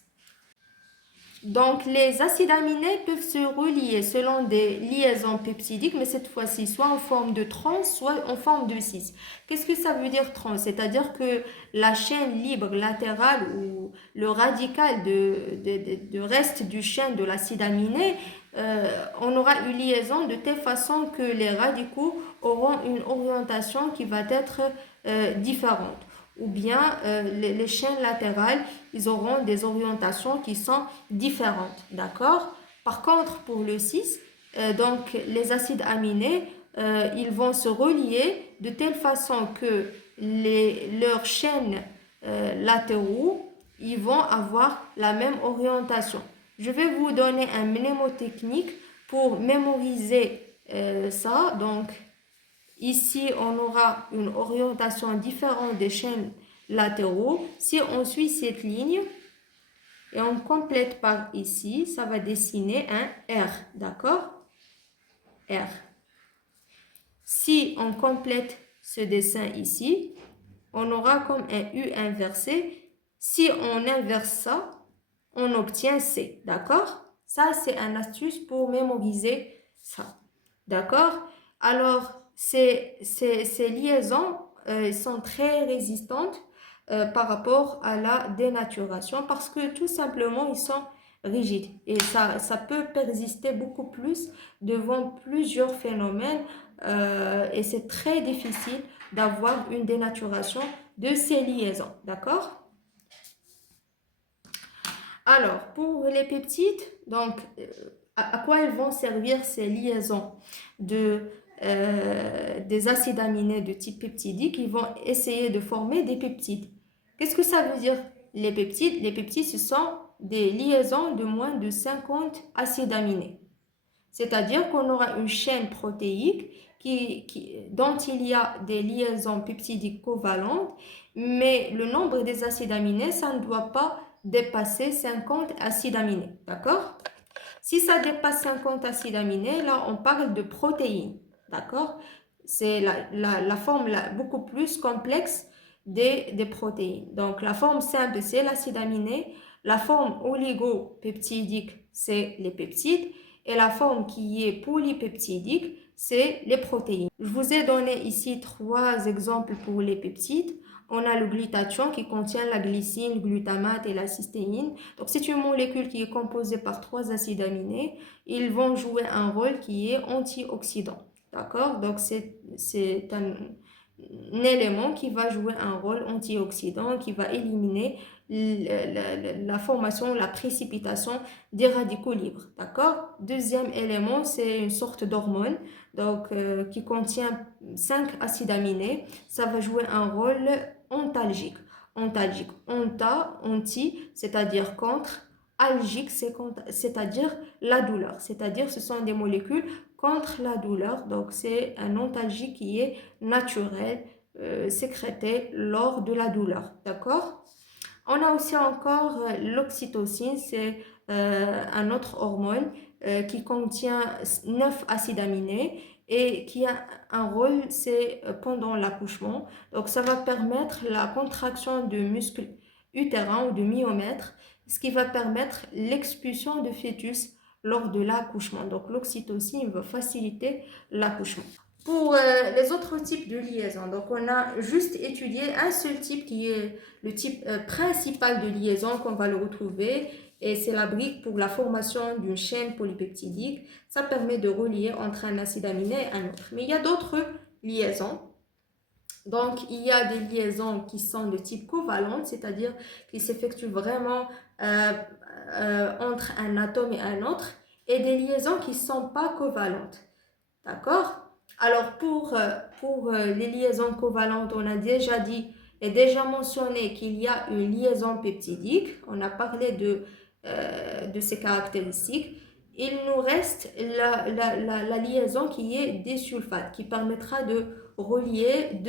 Donc, les acides aminés peuvent se relier selon des liaisons peptidiques, mais cette fois-ci, soit en forme de trans, soit en forme de cis. Qu'est-ce que ça veut dire trans? C'est-à-dire que la chaîne libre latérale ou le radical de reste du chaîne de l'acide aminé, on aura une liaison de telle façon que les radicaux auront une orientation qui va être différente. Ou bien les chaînes latérales, ils auront des orientations qui sont différentes, d'accord? Par contre, pour le cis, donc les acides aminés, ils vont se relier de telle façon que leurs chaînes latéraux, ils vont avoir la même orientation. Je vais vous donner un mnémotechnique pour mémoriser ça. Donc, ici, on aura une orientation différente des chaînes latéraux. Si on suit cette ligne et on complète par ici, ça va dessiner un R, d'accord? R. Si on complète ce dessin ici, on aura comme un U inversé. Si on inverse ça, on obtient C, d'accord? Ça, c'est une astuce pour mémoriser ça, d'accord? Alors, ces liaisons sont très résistantes par rapport à la dénaturation parce que tout simplement, ils sont rigides et ça peut persister beaucoup plus devant plusieurs phénomènes et c'est très difficile d'avoir une dénaturation de ces liaisons, d'accord? Alors, pour les peptides, donc, à quoi elles vont servir ces liaisons des acides aminés de type peptidique? Ils vont essayer de former des peptides. Qu'est-ce que ça veut dire, les peptides? Les peptides, ce sont des liaisons de moins de 50 acides aminés. C'est-à-dire qu'on aura une chaîne protéique dont il y a des liaisons peptidiques covalentes, mais le nombre des acides aminés, ça ne doit pas dépasser 50 acides aminés. D'accord? Si ça dépasse 50 acides aminés, là, on parle de protéines. D'accord? C'est la forme beaucoup plus complexe des protéines. Donc, la forme simple, c'est l'acide aminé. La forme oligopeptidique, c'est les peptides. Et la forme qui est polypeptidique, c'est les protéines. Je vous ai donné ici 3 exemples pour les peptides. On a le glutathion qui contient la glycine, le glutamate et la cystéine. Donc, c'est une molécule qui est composée par 3 acides aminés. Ils vont jouer un rôle qui est antioxydant. D'accord? Donc, c'est un élément qui va jouer un rôle antioxydant, qui va éliminer la formation, la précipitation des radicaux libres. D'accord? Deuxième élément, c'est une sorte d'hormone donc, qui contient 5 acides aminés. Ça va jouer un rôle ontalgique. Ontalgique, anti, c'est-à-dire contre, algique, c'est-à-dire la douleur. C'est-à-dire ce sont des molécules contre la douleur. Donc, c'est un ontalgique qui est naturel, sécrété lors de la douleur. D'accord? On a aussi encore l'oxytocine, c'est un autre hormone qui contient 9 acides aminés et qui a un rôle, c'est pendant l'accouchement. Donc, ça va permettre la contraction de muscles utérins ou de myomètres, ce qui va permettre l'expulsion de fœtus lors de l'accouchement. Donc, l'oxytocine va faciliter l'accouchement. Pour les autres types de liaisons, donc on a juste étudié un seul type qui est le type principal de liaison qu'on va le retrouver et c'est la brique pour la formation d'une chaîne polypeptidique. Ça permet de relier entre un acide aminé et un autre. Mais il y a d'autres liaisons. Donc, il y a des liaisons qui sont de type covalente, c'est-à-dire qui s'effectuent vraiment entre un atome et un autre, et des liaisons qui ne sont pas covalentes. D'accord? Alors, pour les liaisons covalentes, on a déjà dit et déjà mentionné qu'il y a une liaison peptidique. On a parlé de ses caractéristiques. Il nous reste la liaison qui est des sulfates, qui permettra de relier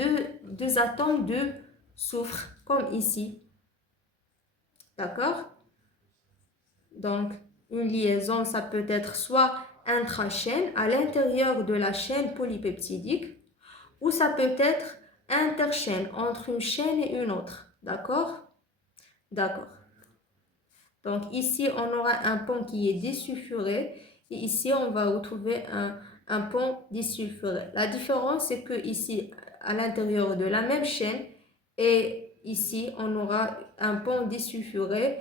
deux atomes de soufre, comme ici. D'accord? Donc, une liaison, ça peut être soit intrachaîne à l'intérieur de la chaîne polypeptidique ou ça peut être interchaîne entre une chaîne et une autre. D'accord? D'accord. Donc ici, on aura un pont qui est désulfuré et ici, on va retrouver un pont disulfuré. La différence, c'est que ici, à l'intérieur de la même chaîne et ici, on aura un pont disulfuré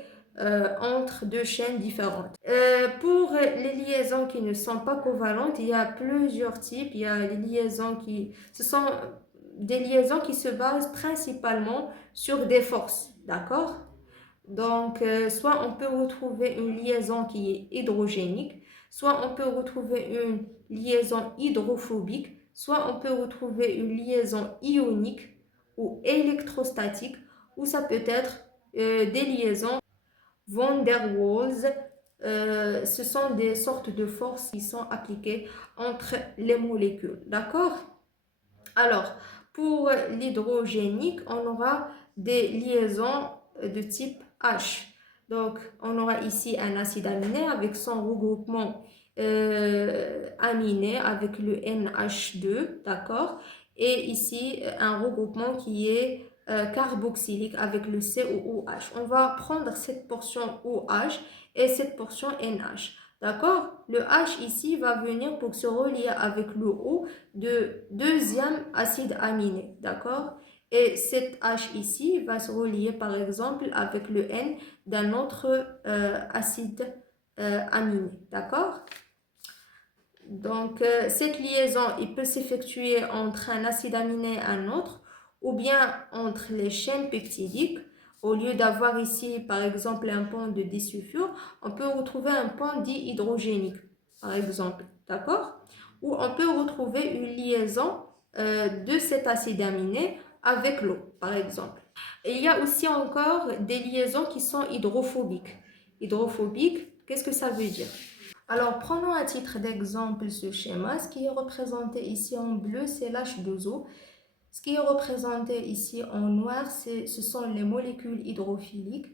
entre deux chaînes différentes. Pour les liaisons qui ne sont pas covalentes, il y a plusieurs types. Il y a les liaisons ce sont des liaisons qui se basent principalement sur des forces, d'accord? Donc, soit on peut retrouver une liaison qui est hydrogénique, soit on peut retrouver une liaison hydrophobique, soit on peut retrouver une liaison ionique ou électrostatique, ou ça peut être des liaisons van der Waals. Ce sont des sortes de forces qui sont appliquées entre les molécules. D'accord? Alors, pour l'hydrogénique, on aura des liaisons de type H. Donc, on aura ici un acide aminé avec son regroupement aminé avec le NH2, d'accord? Et ici, un regroupement qui est carboxylique avec le COOH. On va prendre cette portion OH et cette portion NH. D'accord? Le H ici va venir pour se relier avec le O de deuxième acide aminé. D'accord? Et cette H ici va se relier par exemple avec le N d'un autre acide aminé. D'accord? Donc, cette liaison, il peut s'effectuer entre un acide aminé et un autre, ou bien entre les chaînes peptidiques. Au lieu d'avoir ici, par exemple, un pont de disulfure, on peut retrouver un pont dihydrogénique, par exemple. D'accord? Ou on peut retrouver une liaison de cet acide aminé avec l'eau, par exemple. Et il y a aussi encore des liaisons qui sont hydrophobiques. Hydrophobique, qu'est-ce que ça veut dire? Alors, prenons à titre d'exemple ce schéma. Ce qui est représenté ici en bleu, c'est l'H2O. Ce qui est représenté ici en noir, ce sont les molécules hydrophiliques.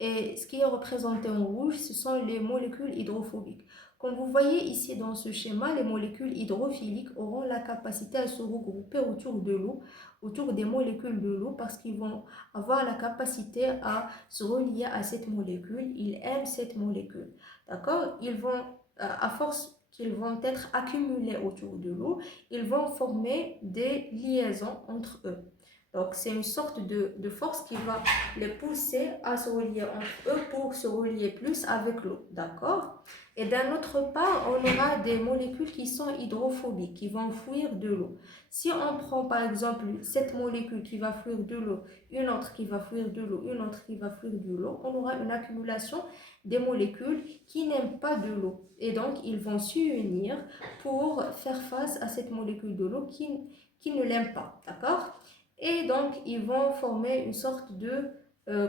Et ce qui est représenté en rouge, ce sont les molécules hydrophobiques. Comme vous voyez ici dans ce schéma, les molécules hydrophiliques auront la capacité à se regrouper autour de l'eau, autour des molécules de l'eau, parce qu'ils vont avoir la capacité à se relier à cette molécule. Ils aiment cette molécule. D'accord? Ils vont, à force qu'ils vont être accumulés autour de l'eau, ils vont former des liaisons entre eux. Donc, c'est une sorte de force qui va les pousser à se relier entre eux pour se relier plus avec l'eau. D'accord? Et d'un autre part, on aura des molécules qui sont hydrophobiques, qui vont fuir de l'eau. Si on prend par exemple cette molécule qui va fuir de l'eau, une autre qui va fuir de l'eau, une autre qui va fuir de l'eau, on aura une accumulation des molécules qui n'aiment pas de l'eau. Et donc, ils vont s'unir pour faire face à cette molécule de l'eau qui ne l'aime pas. D'accord? Et donc, ils vont former une sorte de d'un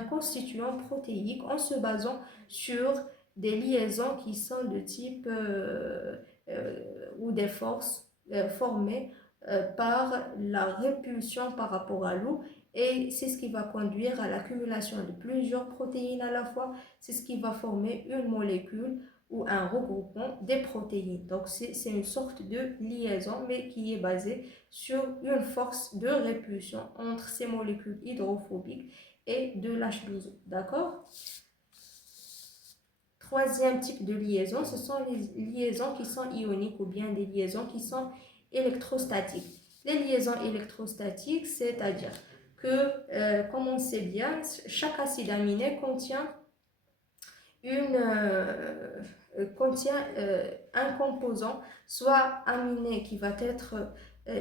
constituant protéique en se basant sur des liaisons qui sont de type ou des forces formées par la répulsion par rapport à l'eau. Et c'est ce qui va conduire à l'accumulation de plusieurs protéines à la fois. C'est ce qui va former une molécule ou un regroupement des protéines. Donc, c'est une sorte de liaison, mais qui est basée sur une force de répulsion entre ces molécules hydrophobiques et de l'H2O. D'accord? Troisième type de liaison, ce sont les liaisons qui sont ioniques ou bien des liaisons qui sont électrostatiques. Les liaisons électrostatiques, c'est-à-dire que, comme on sait bien, chaque acide aminé contient un composant, soit aminé qui va être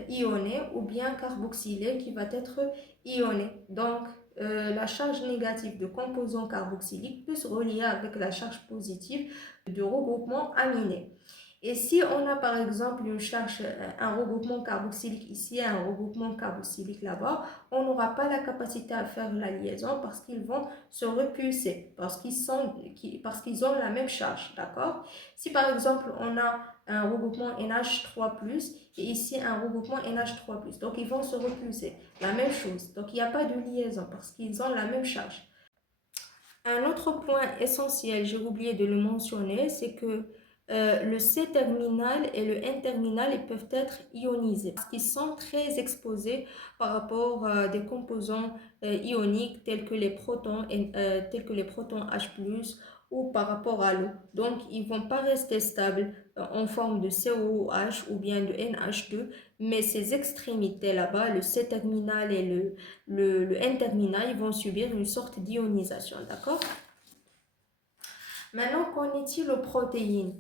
ioné ou bien carboxylé qui va être ioné. Donc, la charge négative de composant carboxylique peut se relier avec la charge positive du regroupement aminé. Et si on a par exemple une charge, un regroupement carboxylique ici, un regroupement carboxylique là-bas, on n'aura pas la capacité à faire la liaison parce qu'ils vont se repulser, parce qu'ils ont la même charge, d'accord? Si par exemple on a un regroupement NH3+, et ici un regroupement NH3+, donc ils vont se repulser, la même chose. Donc il n'y a pas de liaison parce qu'ils ont la même charge. Un autre point essentiel, j'ai oublié de le mentionner, c'est que le C-terminal et le N-terminal ils peuvent être ionisés parce qu'ils sont très exposés par rapport à des composants ioniques tels que les protons H+, ou par rapport à l'eau. Donc, ils ne vont pas rester stables en forme de COOH ou bien de NH2, mais ces extrémités là-bas, le C-terminal et le N-terminal, ils vont subir une sorte d'ionisation, d'accord? Maintenant, qu'en est-il aux protéines?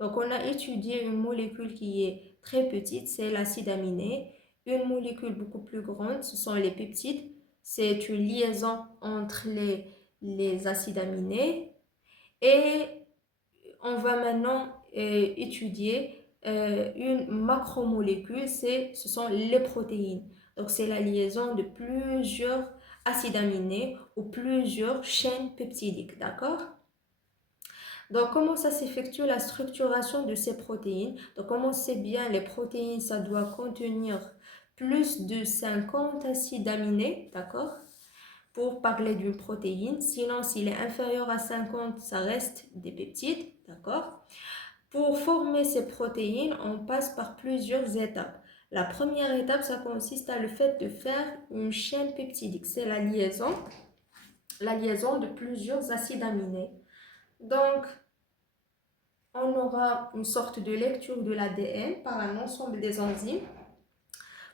Donc, on a étudié une molécule qui est très petite, c'est l'acide aminé. Une molécule beaucoup plus grande, ce sont les peptides. C'est une liaison entre les acides aminés. Et on va maintenant étudier une macromolécule, ce sont les protéines. Donc, c'est la liaison de plusieurs acides aminés ou plusieurs chaînes peptidiques, d'accord? Donc, comment ça s'effectue la structuration de ces protéines? Donc, comme on sait bien, les protéines, ça doit contenir plus de 50 acides aminés, d'accord, pour parler d'une protéine. Sinon, s'il est inférieur à 50, ça reste des peptides, d'accord. Pour former ces protéines, on passe par plusieurs étapes. La première étape, ça consiste à le fait de faire une chaîne peptidique. C'est la liaison de plusieurs acides aminés. Donc, on aura une sorte de lecture de l'ADN par un ensemble des enzymes.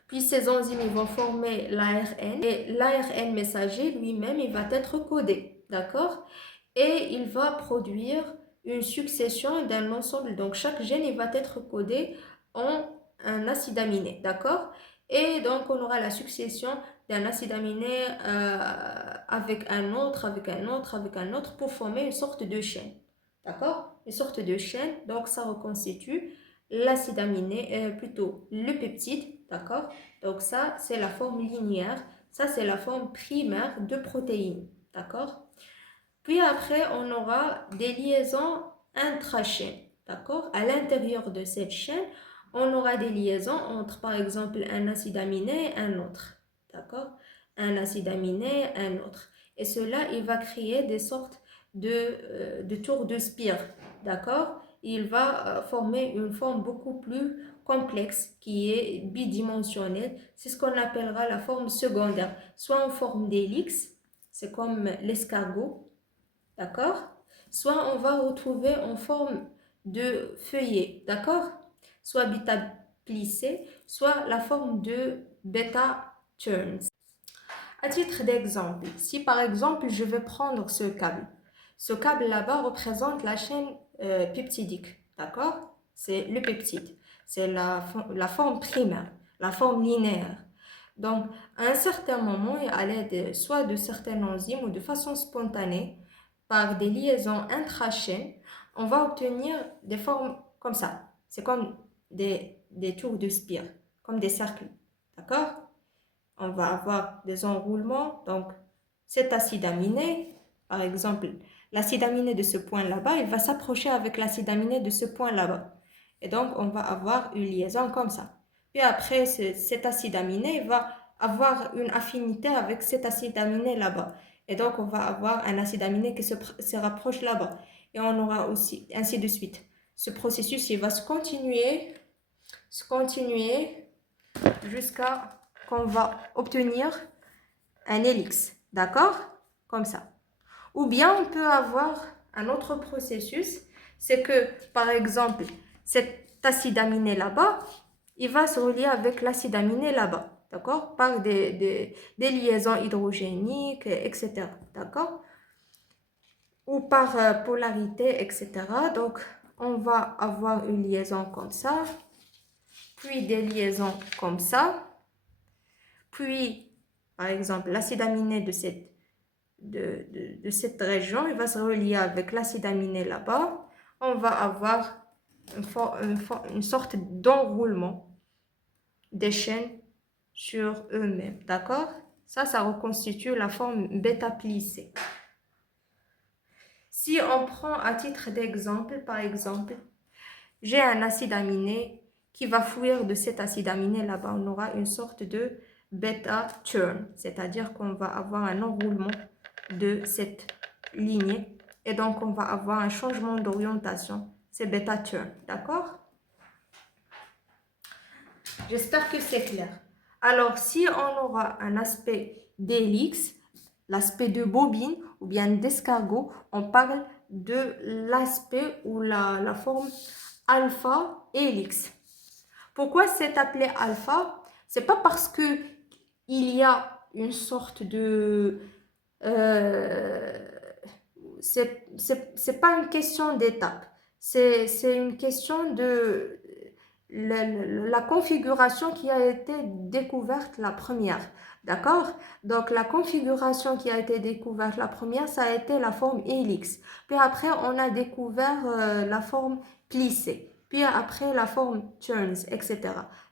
Puis ces enzymes ils vont former l'ARN et l'ARN messager lui-même il va être codé, d'accord? Et il va produire une succession d'un ensemble. Donc chaque gène il va être codé en un acide aminé, d'accord? Et donc on aura la succession d'un acide aminé avec un autre, avec un autre, avec un autre pour former une sorte de chaîne, d'accord? Une sorte de chaîne, donc ça reconstitue l'acide aminé, plutôt le peptide, d'accord? Donc ça, c'est la forme linéaire, ça c'est la forme primaire de protéines, d'accord? Puis après, on aura des liaisons intrachaînes, d'accord? À l'intérieur de cette chaîne, on aura des liaisons entre, par exemple, un acide aminé et un autre, d'accord? Un acide aminé, un autre. Et cela, il va créer des sortes de tours de spire, d'accord? Il va former une forme beaucoup plus complexe qui est bidimensionnelle. C'est ce qu'on appellera la forme secondaire, soit en forme d'hélice, c'est comme l'escargot, d'accord? Soit on va retrouver en forme de feuillet, d'accord? Soit bêta plissé, soit la forme de bêta turns. À titre d'exemple, si par exemple je vais prendre ce câble là-bas représente la chaîne peptidique, d'accord? C'est le peptide, c'est la forme primaire, la forme linéaire. Donc, à un certain moment, à l'aide soit de certaines enzymes ou de façon spontanée, par des liaisons intrachaînes, on va obtenir des formes comme ça. C'est comme des tours de spire, comme des cercles, d'accord? On va avoir des enroulements. Donc, cet acide aminé, par exemple, l'acide aminé de ce point là-bas, il va s'approcher avec l'acide aminé de ce point là-bas. Et donc, on va avoir une liaison comme ça. Puis après, cet acide aminé va avoir une affinité avec cet acide aminé là-bas. Et donc, on va avoir un acide aminé qui se rapproche là-bas. Et on aura aussi, ainsi de suite. Ce processus, il va se continuer jusqu'à qu'on va obtenir un hélix, d'accord? Comme ça. Ou bien on peut avoir un autre processus, c'est que par exemple, cet acide aminé là-bas, il va se relier avec l'acide aminé là-bas, d'accord? Par des liaisons hydrogéniques, etc., d'accord? Ou par polarité, etc. Donc, on va avoir une liaison comme ça, puis des liaisons comme ça, puis, par exemple, l'acide aminé de cette région, il va se relier avec l'acide aminé là-bas. On va avoir une sorte d'enroulement des chaînes sur eux-mêmes, d'accord? Ça reconstitue la forme bêta-plissée. Si on prend à titre d'exemple, par exemple, j'ai un acide aminé qui va fuir de cet acide aminé là-bas. On aura une sorte de bêta turn, c'est-à-dire qu'on va avoir un enroulement de cette lignée et donc on va avoir un changement d'orientation, c'est bêta turn, d'accord? J'espère que c'est clair. Alors, si on aura un aspect d'hélice, l'aspect de bobine ou bien d'escargot, on parle de l'aspect ou la forme alpha hélix. Pourquoi c'est appelé alpha? C'est pas parce que il y a une sorte de c'est pas une question d'étape, c'est une question de la configuration qui a été découverte la première, d'accord? Donc la configuration qui a été découverte la première, ça a été la forme hélix. Puis après, on a découvert la forme plissée. Puis après, la forme turns, etc.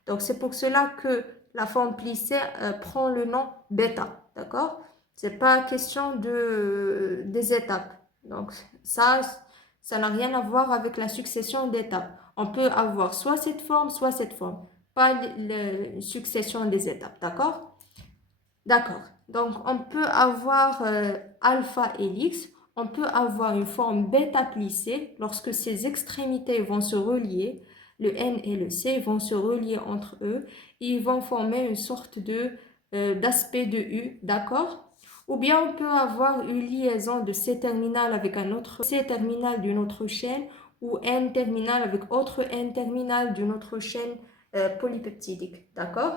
Donc c'est pour cela que la forme plissée prend le nom bêta, d'accord? C'est pas question des étapes. Donc ça n'a rien à voir avec la succession d'étapes. On peut avoir soit cette forme, soit cette forme. pas la succession des étapes, d'accord? D'accord. Donc, on peut avoir alpha hélix, on peut avoir une forme bêta plissée lorsque ces extrémités vont se relier, le N et le C vont se relier entre eux et ils vont former une sorte d'aspect de U, d'accord? Ou bien on peut avoir une liaison de C terminal avec un autre C terminal d'une autre chaîne ou N terminal avec autre N terminal d'une autre chaîne polypeptidique, d'accord?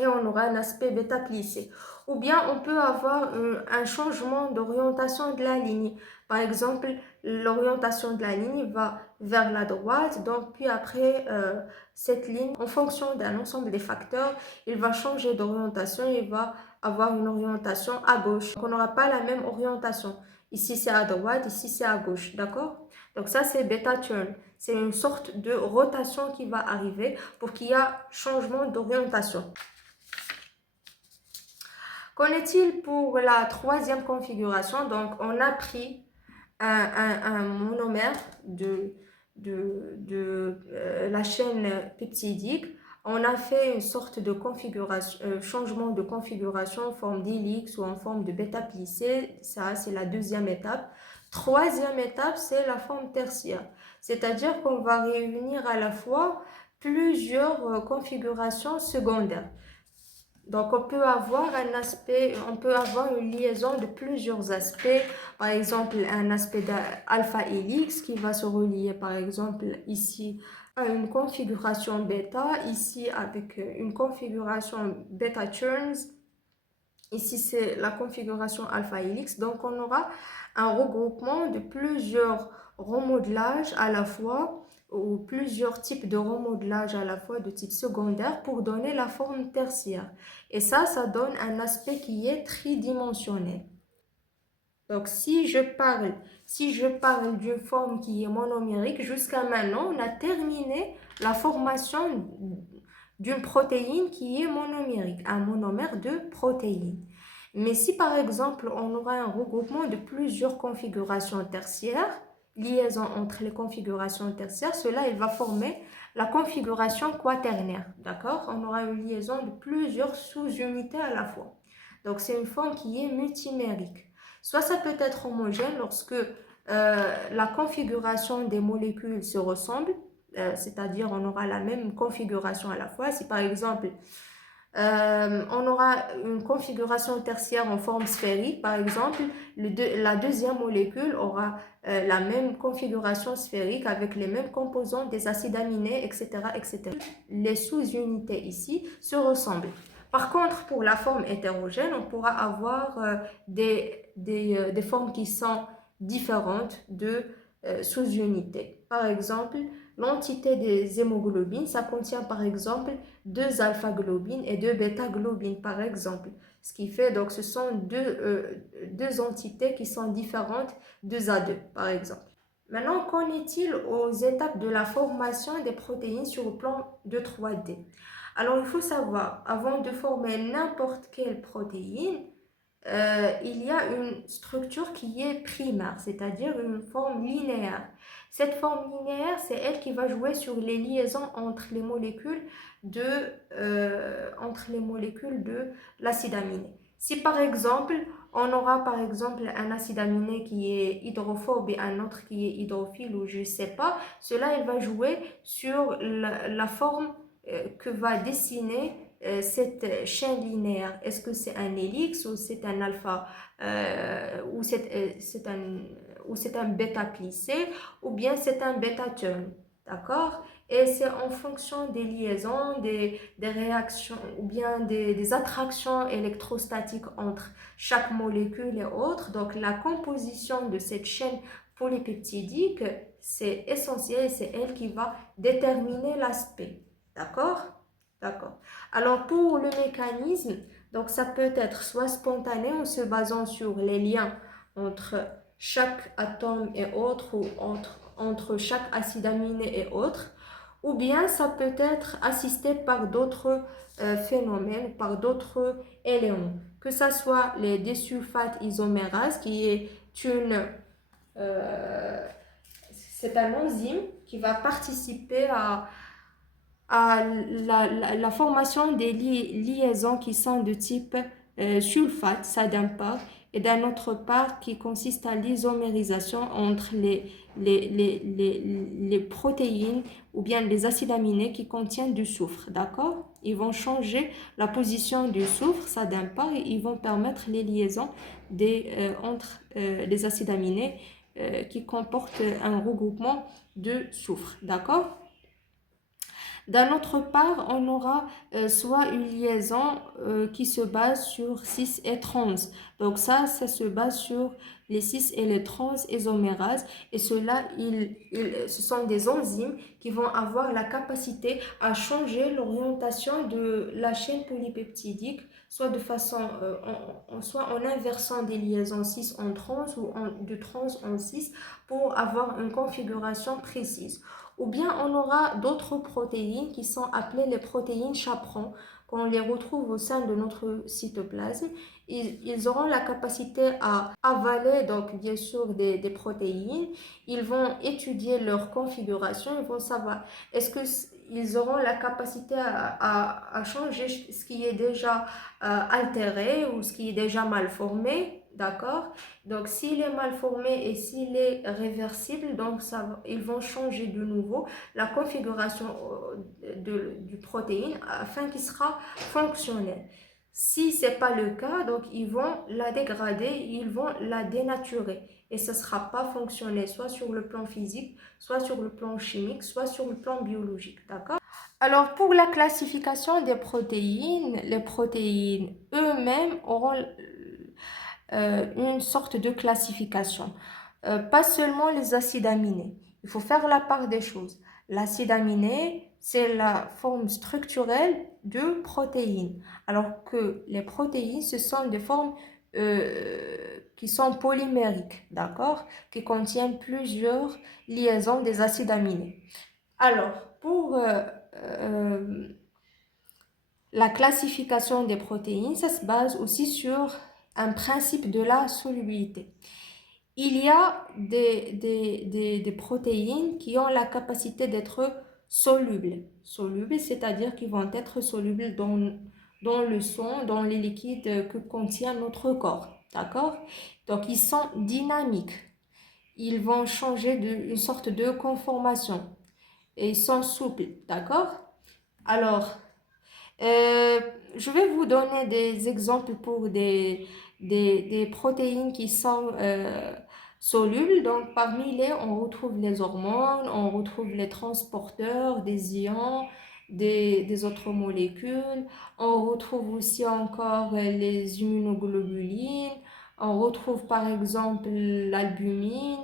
Et on aura un aspect bêta plissé. Ou bien on peut avoir un changement d'orientation de la ligne. Par exemple, l'orientation de la ligne va vers la droite, donc puis après cette ligne, en fonction d'un ensemble des facteurs, il va changer d'orientation, il va avoir une orientation à gauche. Donc on n'aura pas la même orientation. Ici c'est à droite, ici c'est à gauche, d'accord? Donc ça c'est bêta turn. C'est une sorte de rotation qui va arriver pour qu'il y ait changement d'orientation. Qu'en est-il pour la troisième configuration? Donc, on a pris un monomère de la chaîne peptidique. On a fait une sorte de configuration, changement de configuration en forme d'hélice ou en forme de bêta plissé. Ça, c'est la deuxième étape. Troisième étape, c'est la forme tertiaire. C'est-à-dire qu'on va réunir à la fois plusieurs configurations secondaires. Donc, on peut avoir un aspect, on peut avoir une liaison de plusieurs aspects. Par exemple, un aspect d'alpha hélix qui va se relier, par exemple, ici à une configuration bêta, ici avec une configuration bêta turns. Ici, c'est la configuration alpha hélix. Donc, on aura un regroupement de plusieurs remodelages à la fois ou plusieurs types de remodelage à la fois de type secondaire pour donner la forme tertiaire. Et ça donne un aspect qui est tridimensionnel. Donc, si je parle d'une forme qui est monomérique, jusqu'à maintenant, on a terminé la formation d'une protéine qui est monomérique, un monomère de protéine. Mais si par exemple, on aura un regroupement de plusieurs configurations tertiaires, liaison entre les configurations tertiaires, cela il va former la configuration quaternaire, d'accord? On aura une liaison de plusieurs sous-unités à la fois. Donc, c'est une forme qui est multimérique. Soit ça peut être homogène lorsque la configuration des molécules se ressemble, c'est-à-dire on aura la même configuration à la fois. Si par exemple, on aura une configuration tertiaire en forme sphérique, par exemple, la deuxième molécule aura la même configuration sphérique avec les mêmes composants des acides aminés, etc., etc. Les sous-unités ici se ressemblent. Par contre, pour la forme hétérogène, on pourra avoir des formes qui sont différentes de sous-unités. Par exemple, l'entité des hémoglobines, ça contient par exemple 2 alpha-globines et 2 bêta-globines par exemple. Ce qui fait, donc, ce sont deux entités qui sont différentes 2 à 2 par exemple. Maintenant, qu'en est-il aux étapes de la formation des protéines sur le plan de 3D? Alors, il faut savoir, avant de former n'importe quelle protéine, il y a une structure qui est primaire, c'est-à-dire une forme linéaire. Cette forme linéaire, c'est elle qui va jouer sur les liaisons entre les molécules de l'acide aminé. Si par exemple, on aura par exemple un acide aminé qui est hydrophobe et un autre qui est hydrophile ou je ne sais pas, cela il va jouer sur la forme que va dessiner cette chaîne linéaire. Est-ce que c'est un hélix ou c'est un alpha ou c'est un bêta plissé ou bien c'est un bêta turn, d'accord? Et c'est en fonction des liaisons, des réactions ou bien des attractions électrostatiques entre chaque molécule et autres. Donc la composition de cette chaîne polypeptidique, c'est essentiel, c'est elle qui va déterminer l'aspect, d'accord? D'accord. Alors pour le mécanisme, donc ça peut être soit spontané en se basant sur les liens entre chaque atome et autre ou entre chaque acide aminé et autre, ou bien ça peut être assisté par d'autres phénomènes, par d'autres éléments, que ce soit les désulfates isomérases qui est c'est un enzyme qui va participer à la formation des liaisons qui sont de type sulfate, ça d'un part, et d'un autre part qui consiste à l'isomérisation entre les protéines ou bien les acides aminés qui contiennent du soufre, d'accord? Ils vont changer la position du soufre, ça d'un part, et ils vont permettre les liaisons entre les acides aminés qui comportent un regroupement de soufre, d'accord? D'un autre part, on aura soit une liaison qui se base sur 6 et 30. Donc ça se base sur les 6 et les 30 isomérases. Et cela, ce sont des enzymes qui vont avoir la capacité à changer l'orientation de la chaîne polypeptidique, soit de façon, soit en inversant des liaisons 6 en 30 ou de 30 en 6 pour avoir une configuration précise. Ou bien on aura d'autres protéines qui sont appelées les protéines chaperon, qu'on les retrouve au sein de notre cytoplasme. Ils auront la capacité à avaler, donc bien sûr, des protéines. Ils vont étudier leur configuration, ils vont savoir est-ce qu'ils auront la capacité à changer ce qui est déjà altéré ou ce qui est déjà mal formé, d'accord? Donc, s'il est mal formé et s'il est réversible, donc ils vont changer de nouveau la configuration du protéine afin qu'il sera fonctionnel. Si ce n'est pas le cas, donc ils vont la dégrader, ils vont la dénaturer. Et ce ne sera pas fonctionnel, soit sur le plan physique, soit sur le plan chimique, soit sur le plan biologique. D'accord? Alors, pour la classification des protéines, les protéines eux-mêmes auront une sorte de classification. Pas seulement les acides aminés. Il faut faire la part des choses. L'acide aminé, c'est la forme structurelle de protéines, alors que les protéines, ce sont des formes qui sont polymériques, d'accord, qui contiennent plusieurs liaisons des acides aminés. Alors, pour la classification des protéines, ça se base aussi sur un principe de la solubilité. Il y a des protéines qui ont la capacité d'être solubles. Solubles, c'est-à-dire qu'ils vont être solubles dans le sang, dans les liquides que contient notre corps. D'accord? Donc, ils sont dynamiques. Ils vont changer d'une sorte de conformation. Et ils sont souples. D'accord? Alors, euh, je vais vous donner des exemples pour des protéines qui sont solubles. Donc, parmi les, on retrouve les hormones, on retrouve les transporteurs des ions, des autres molécules. On retrouve aussi encore les immunoglobulines. On retrouve par exemple l'albumine.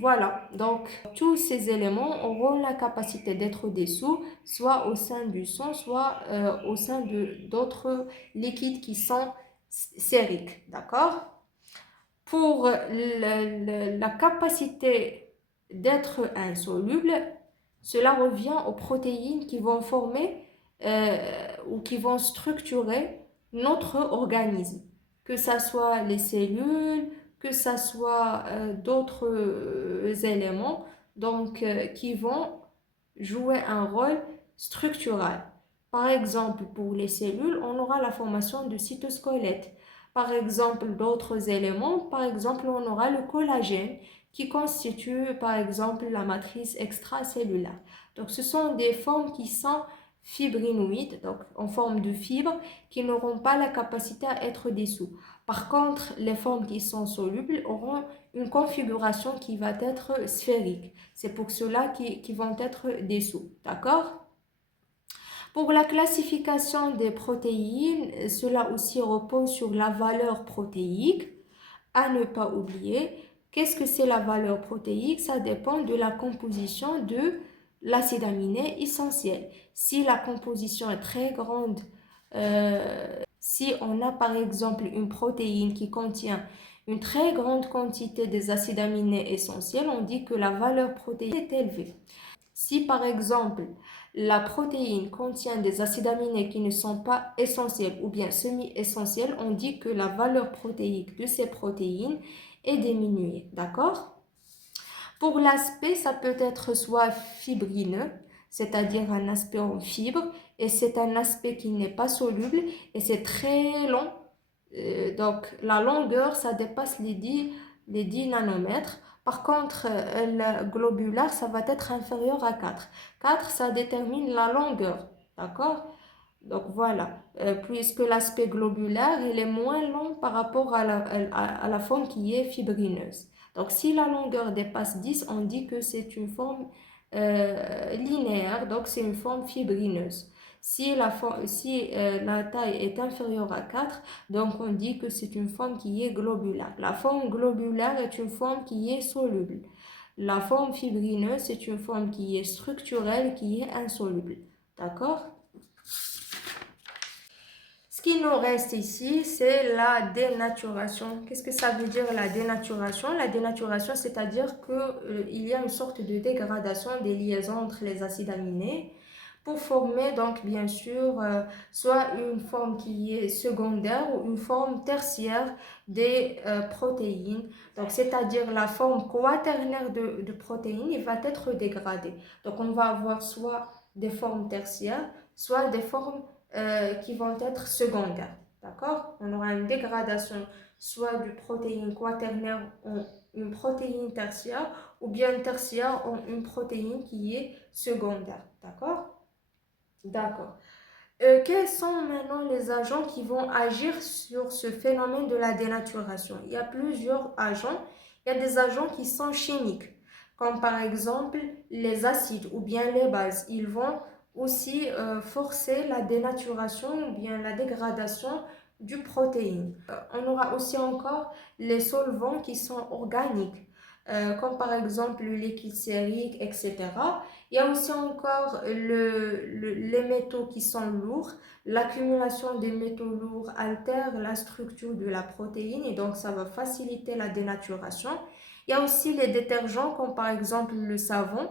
Voilà, donc tous ces éléments auront la capacité d'être dissous, soit au sein du sang, soit au sein d'autres liquides qui sont sériques, d'accord? Pour la capacité d'être insoluble, cela revient aux protéines qui vont former ou qui vont structurer notre organisme, que ce soit les cellules, que ce soit d'autres éléments, donc qui vont jouer un rôle structural. Par exemple, pour les cellules, on aura la formation de cytosquelettes. Par exemple, d'autres éléments, par exemple, on aura le collagène qui constitue, par exemple, la matrice extracellulaire. Donc, ce sont des formes qui sont fibrinoïdes, donc en forme de fibres, qui n'auront pas la capacité à être dissous. Par contre, les formes qui sont solubles auront une configuration qui va être sphérique. C'est pour cela qu'ils vont être dissous. D'accord? Pour la classification des protéines, cela aussi repose sur la valeur protéique. À ne pas oublier, qu'est-ce que c'est la valeur protéique? Ça dépend de la composition de l'acide aminé essentiel. Si la composition est très grande, si on a par exemple une protéine qui contient une très grande quantité des acides aminés essentiels, on dit que la valeur protéique est élevée. Si par exemple la protéine contient des acides aminés qui ne sont pas essentiels ou bien semi-essentiels, on dit que la valeur protéique de ces protéines est diminuée. D'accord? Pour l'aspect, ça peut être soit fibrineux, c'est-à-dire un aspect en fibre, et c'est un aspect qui n'est pas soluble et c'est très long. Donc la longueur, ça dépasse les 10 nanomètres. Par contre, le globulaire, ça va être inférieur à 4. 4, ça détermine la longueur, d'accord? Donc voilà, puisque l'aspect globulaire, il est moins long par rapport à la forme qui est fibrineuse. Donc si la longueur dépasse 10, on dit que c'est une forme linéaire, donc c'est une forme fibrineuse. Si la taille est inférieure à 4, donc on dit que c'est une forme qui est globulaire. La forme globulaire est une forme qui est soluble. La forme fibrineuse, c'est une forme qui est structurelle, qui est insoluble. D'accord? Ce qui nous reste ici, c'est la dénaturation. Qu'est-ce que ça veut dire la dénaturation? La dénaturation, c'est-à-dire qu'il y a une sorte de dégradation des liaisons entre les acides aminés pour former donc bien sûr soit une forme qui est secondaire ou une forme tertiaire des protéines. Donc c'est-à-dire la forme quaternaire de protéines, il va être dégradée. Donc on va avoir soit des formes tertiaires, soit des formes qui vont être secondaires. D'accord? On aura une dégradation soit du protéine quaternaire en une protéine tertiaire ou bien tertiaire en une protéine qui est secondaire. D'accord? D'accord. Quels sont maintenant les agents qui vont agir sur ce phénomène de la dénaturation? Il y a plusieurs agents. Il y a des agents qui sont chimiques, comme par exemple les acides ou bien les bases. Ils vont aussi forcer la dénaturation ou bien la dégradation du protéine. On aura aussi encore les solvants qui sont organiques, comme par exemple le liquide sérique, etc. Il y a aussi encore les métaux qui sont lourds. L'accumulation des métaux lourds altère la structure de la protéine et donc ça va faciliter la dénaturation. Il y a aussi les détergents comme par exemple le savon.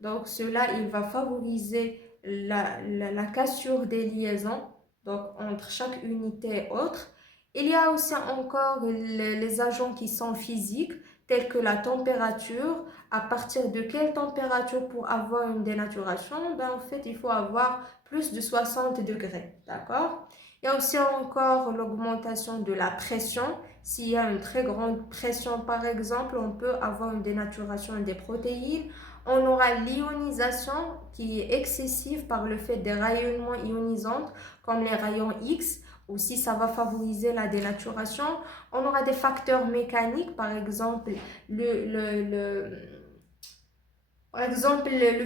Donc cela, il va favoriser la cassure des liaisons donc entre chaque unité et autre. Il y a aussi encore les agents qui sont physiques tels que la température. À partir de quelle température pour avoir une dénaturation? Ben, en fait, il faut avoir plus de 60 degrés, d'accord? Il y a aussi encore l'augmentation de la pression. S'il y a une très grande pression, par exemple, on peut avoir une dénaturation des protéines. On aura l'ionisation qui est excessive par le fait des rayonnements ionisants comme les rayons X. Aussi, ça va favoriser la dénaturation. On aura des facteurs mécaniques, par exemple, le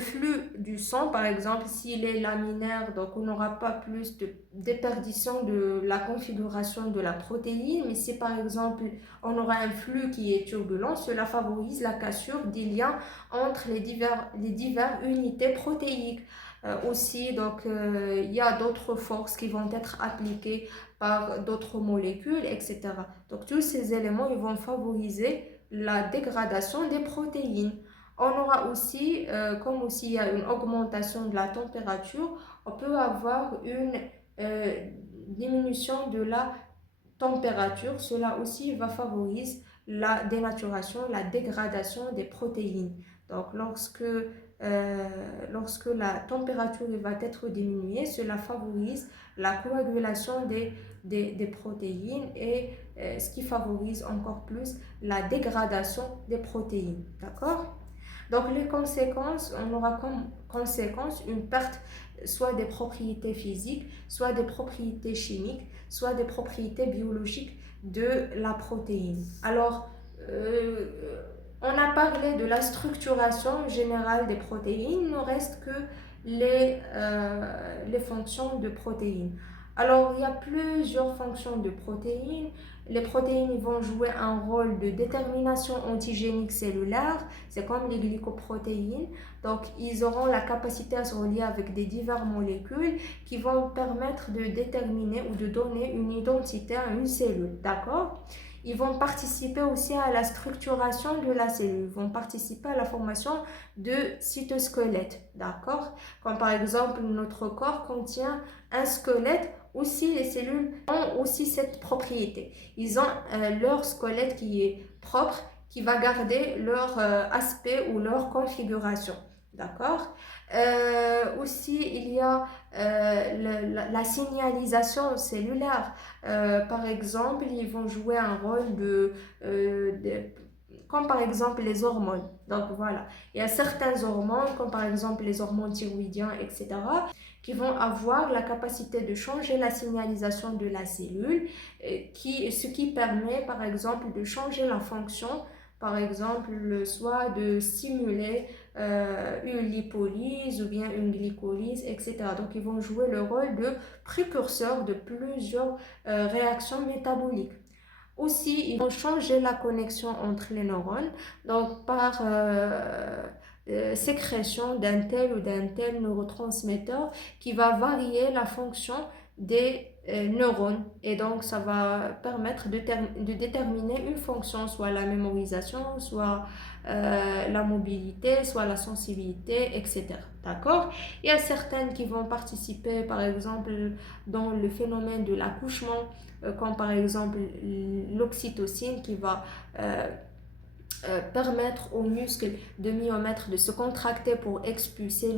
flux du sang, par exemple, s'il est laminaire, donc on n'aura pas plus de déperdition de la configuration de la protéine. Mais si, par exemple, on aura un flux qui est turbulent, cela favorise la cassure des liens entre les diverses unités protéiques. Aussi, donc, il y a d'autres forces qui vont être appliquées par d'autres molécules, etc. Donc, tous ces éléments, ils vont favoriser la dégradation des protéines. On aura aussi, comme aussi il y a une augmentation de la température, on peut avoir une diminution de la température. Cela aussi va favoriser la dénaturation, la dégradation des protéines. Donc lorsque la température va être diminuée, cela favorise la coagulation des protéines et ce qui favorise encore plus la dégradation des protéines. D'accord? Donc les conséquences, on aura comme conséquence une perte soit des propriétés physiques, soit des propriétés chimiques, soit des propriétés biologiques de la protéine. Alors, on a parlé de la structuration générale des protéines, il ne reste que les fonctions de protéines. Alors, il y a plusieurs fonctions de protéines. Les protéines vont jouer un rôle de détermination antigénique cellulaire, c'est comme les glycoprotéines. Donc, ils auront la capacité à se relier avec des diverses molécules qui vont permettre de déterminer ou de donner une identité à une cellule. D'accord? Ils vont participer aussi à la structuration de la cellule, ils vont participer à la formation de cytosquelettes. D'accord? Comme par exemple, notre corps contient un squelette. Aussi, les cellules ont aussi cette propriété. Ils ont leur squelette qui est propre, qui va garder leur aspect ou leur configuration. D'accord. Aussi, il y a la signalisation cellulaire. Par exemple, ils vont jouer un rôle comme par exemple les hormones. Donc voilà, il y a certaines hormones, comme par exemple les hormones thyroïdiennes, etc., qui vont avoir la capacité de changer la signalisation de la cellule, ce qui permet par exemple de changer la fonction, par exemple, soit de stimuler une lipolyse ou bien une glycolyse, etc. Donc, ils vont jouer le rôle de précurseur de plusieurs réactions métaboliques. Aussi, ils vont changer la connexion entre les neurones, donc par sécrétion d'un tel ou d'un tel neurotransmetteur qui va varier la fonction des neurones. Et donc, ça va permettre de déterminer une fonction, soit la mémorisation, soit la mobilité, soit la sensibilité, etc. D'accord? Il y a certaines qui vont participer, par exemple, dans le phénomène de l'accouchement, comme par exemple l'oxytocine qui va permettre aux muscles de myomètre de se contracter pour expulser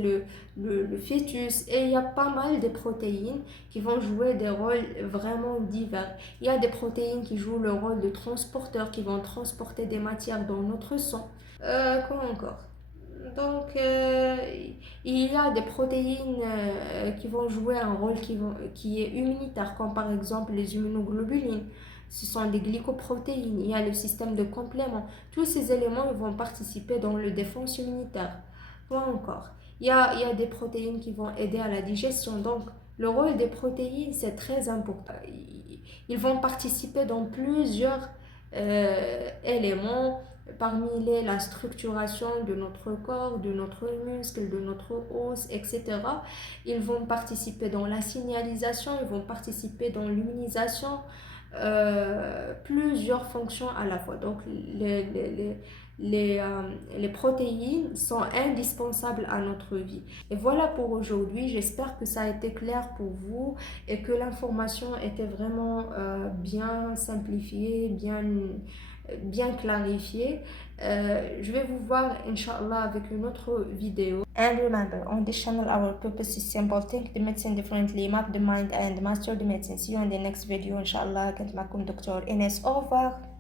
le fœtus. Et il y a pas mal de protéines qui vont jouer des rôles vraiment divers. Il y a des protéines qui jouent le rôle de transporteurs, qui vont transporter des matières dans notre sang. Quoi encore? Donc, il y a des protéines qui vont jouer un rôle qui est immunitaire, comme par exemple les immunoglobulines. Ce sont des glycoprotéines. Il y a le système de complément. Tous ces éléments ils vont participer dans le défense immunitaire. Quoi encore? Il y a des protéines qui vont aider à la digestion. Donc, le rôle des protéines, c'est très important. Ils vont participer dans plusieurs éléments, parmi la structuration de notre corps, de notre muscle, de notre os, etc. Ils vont participer dans la signalisation, ils vont participer dans l'immunisation, plusieurs fonctions à la fois. Donc, les protéines sont indispensables à notre vie. Et voilà pour aujourd'hui. J'espère que ça a été clair pour vous et que l'information était vraiment bien simplifiée, bien clarifiée. Je vais vous voir, Inch'Allah, avec une autre vidéo. And remember, on this channel, our purpose is simple. Think the medicine differently, map the mind and master the medicine. See you in the next video, Inch'Allah. كنت معكم دكتور إنس. Au revoir.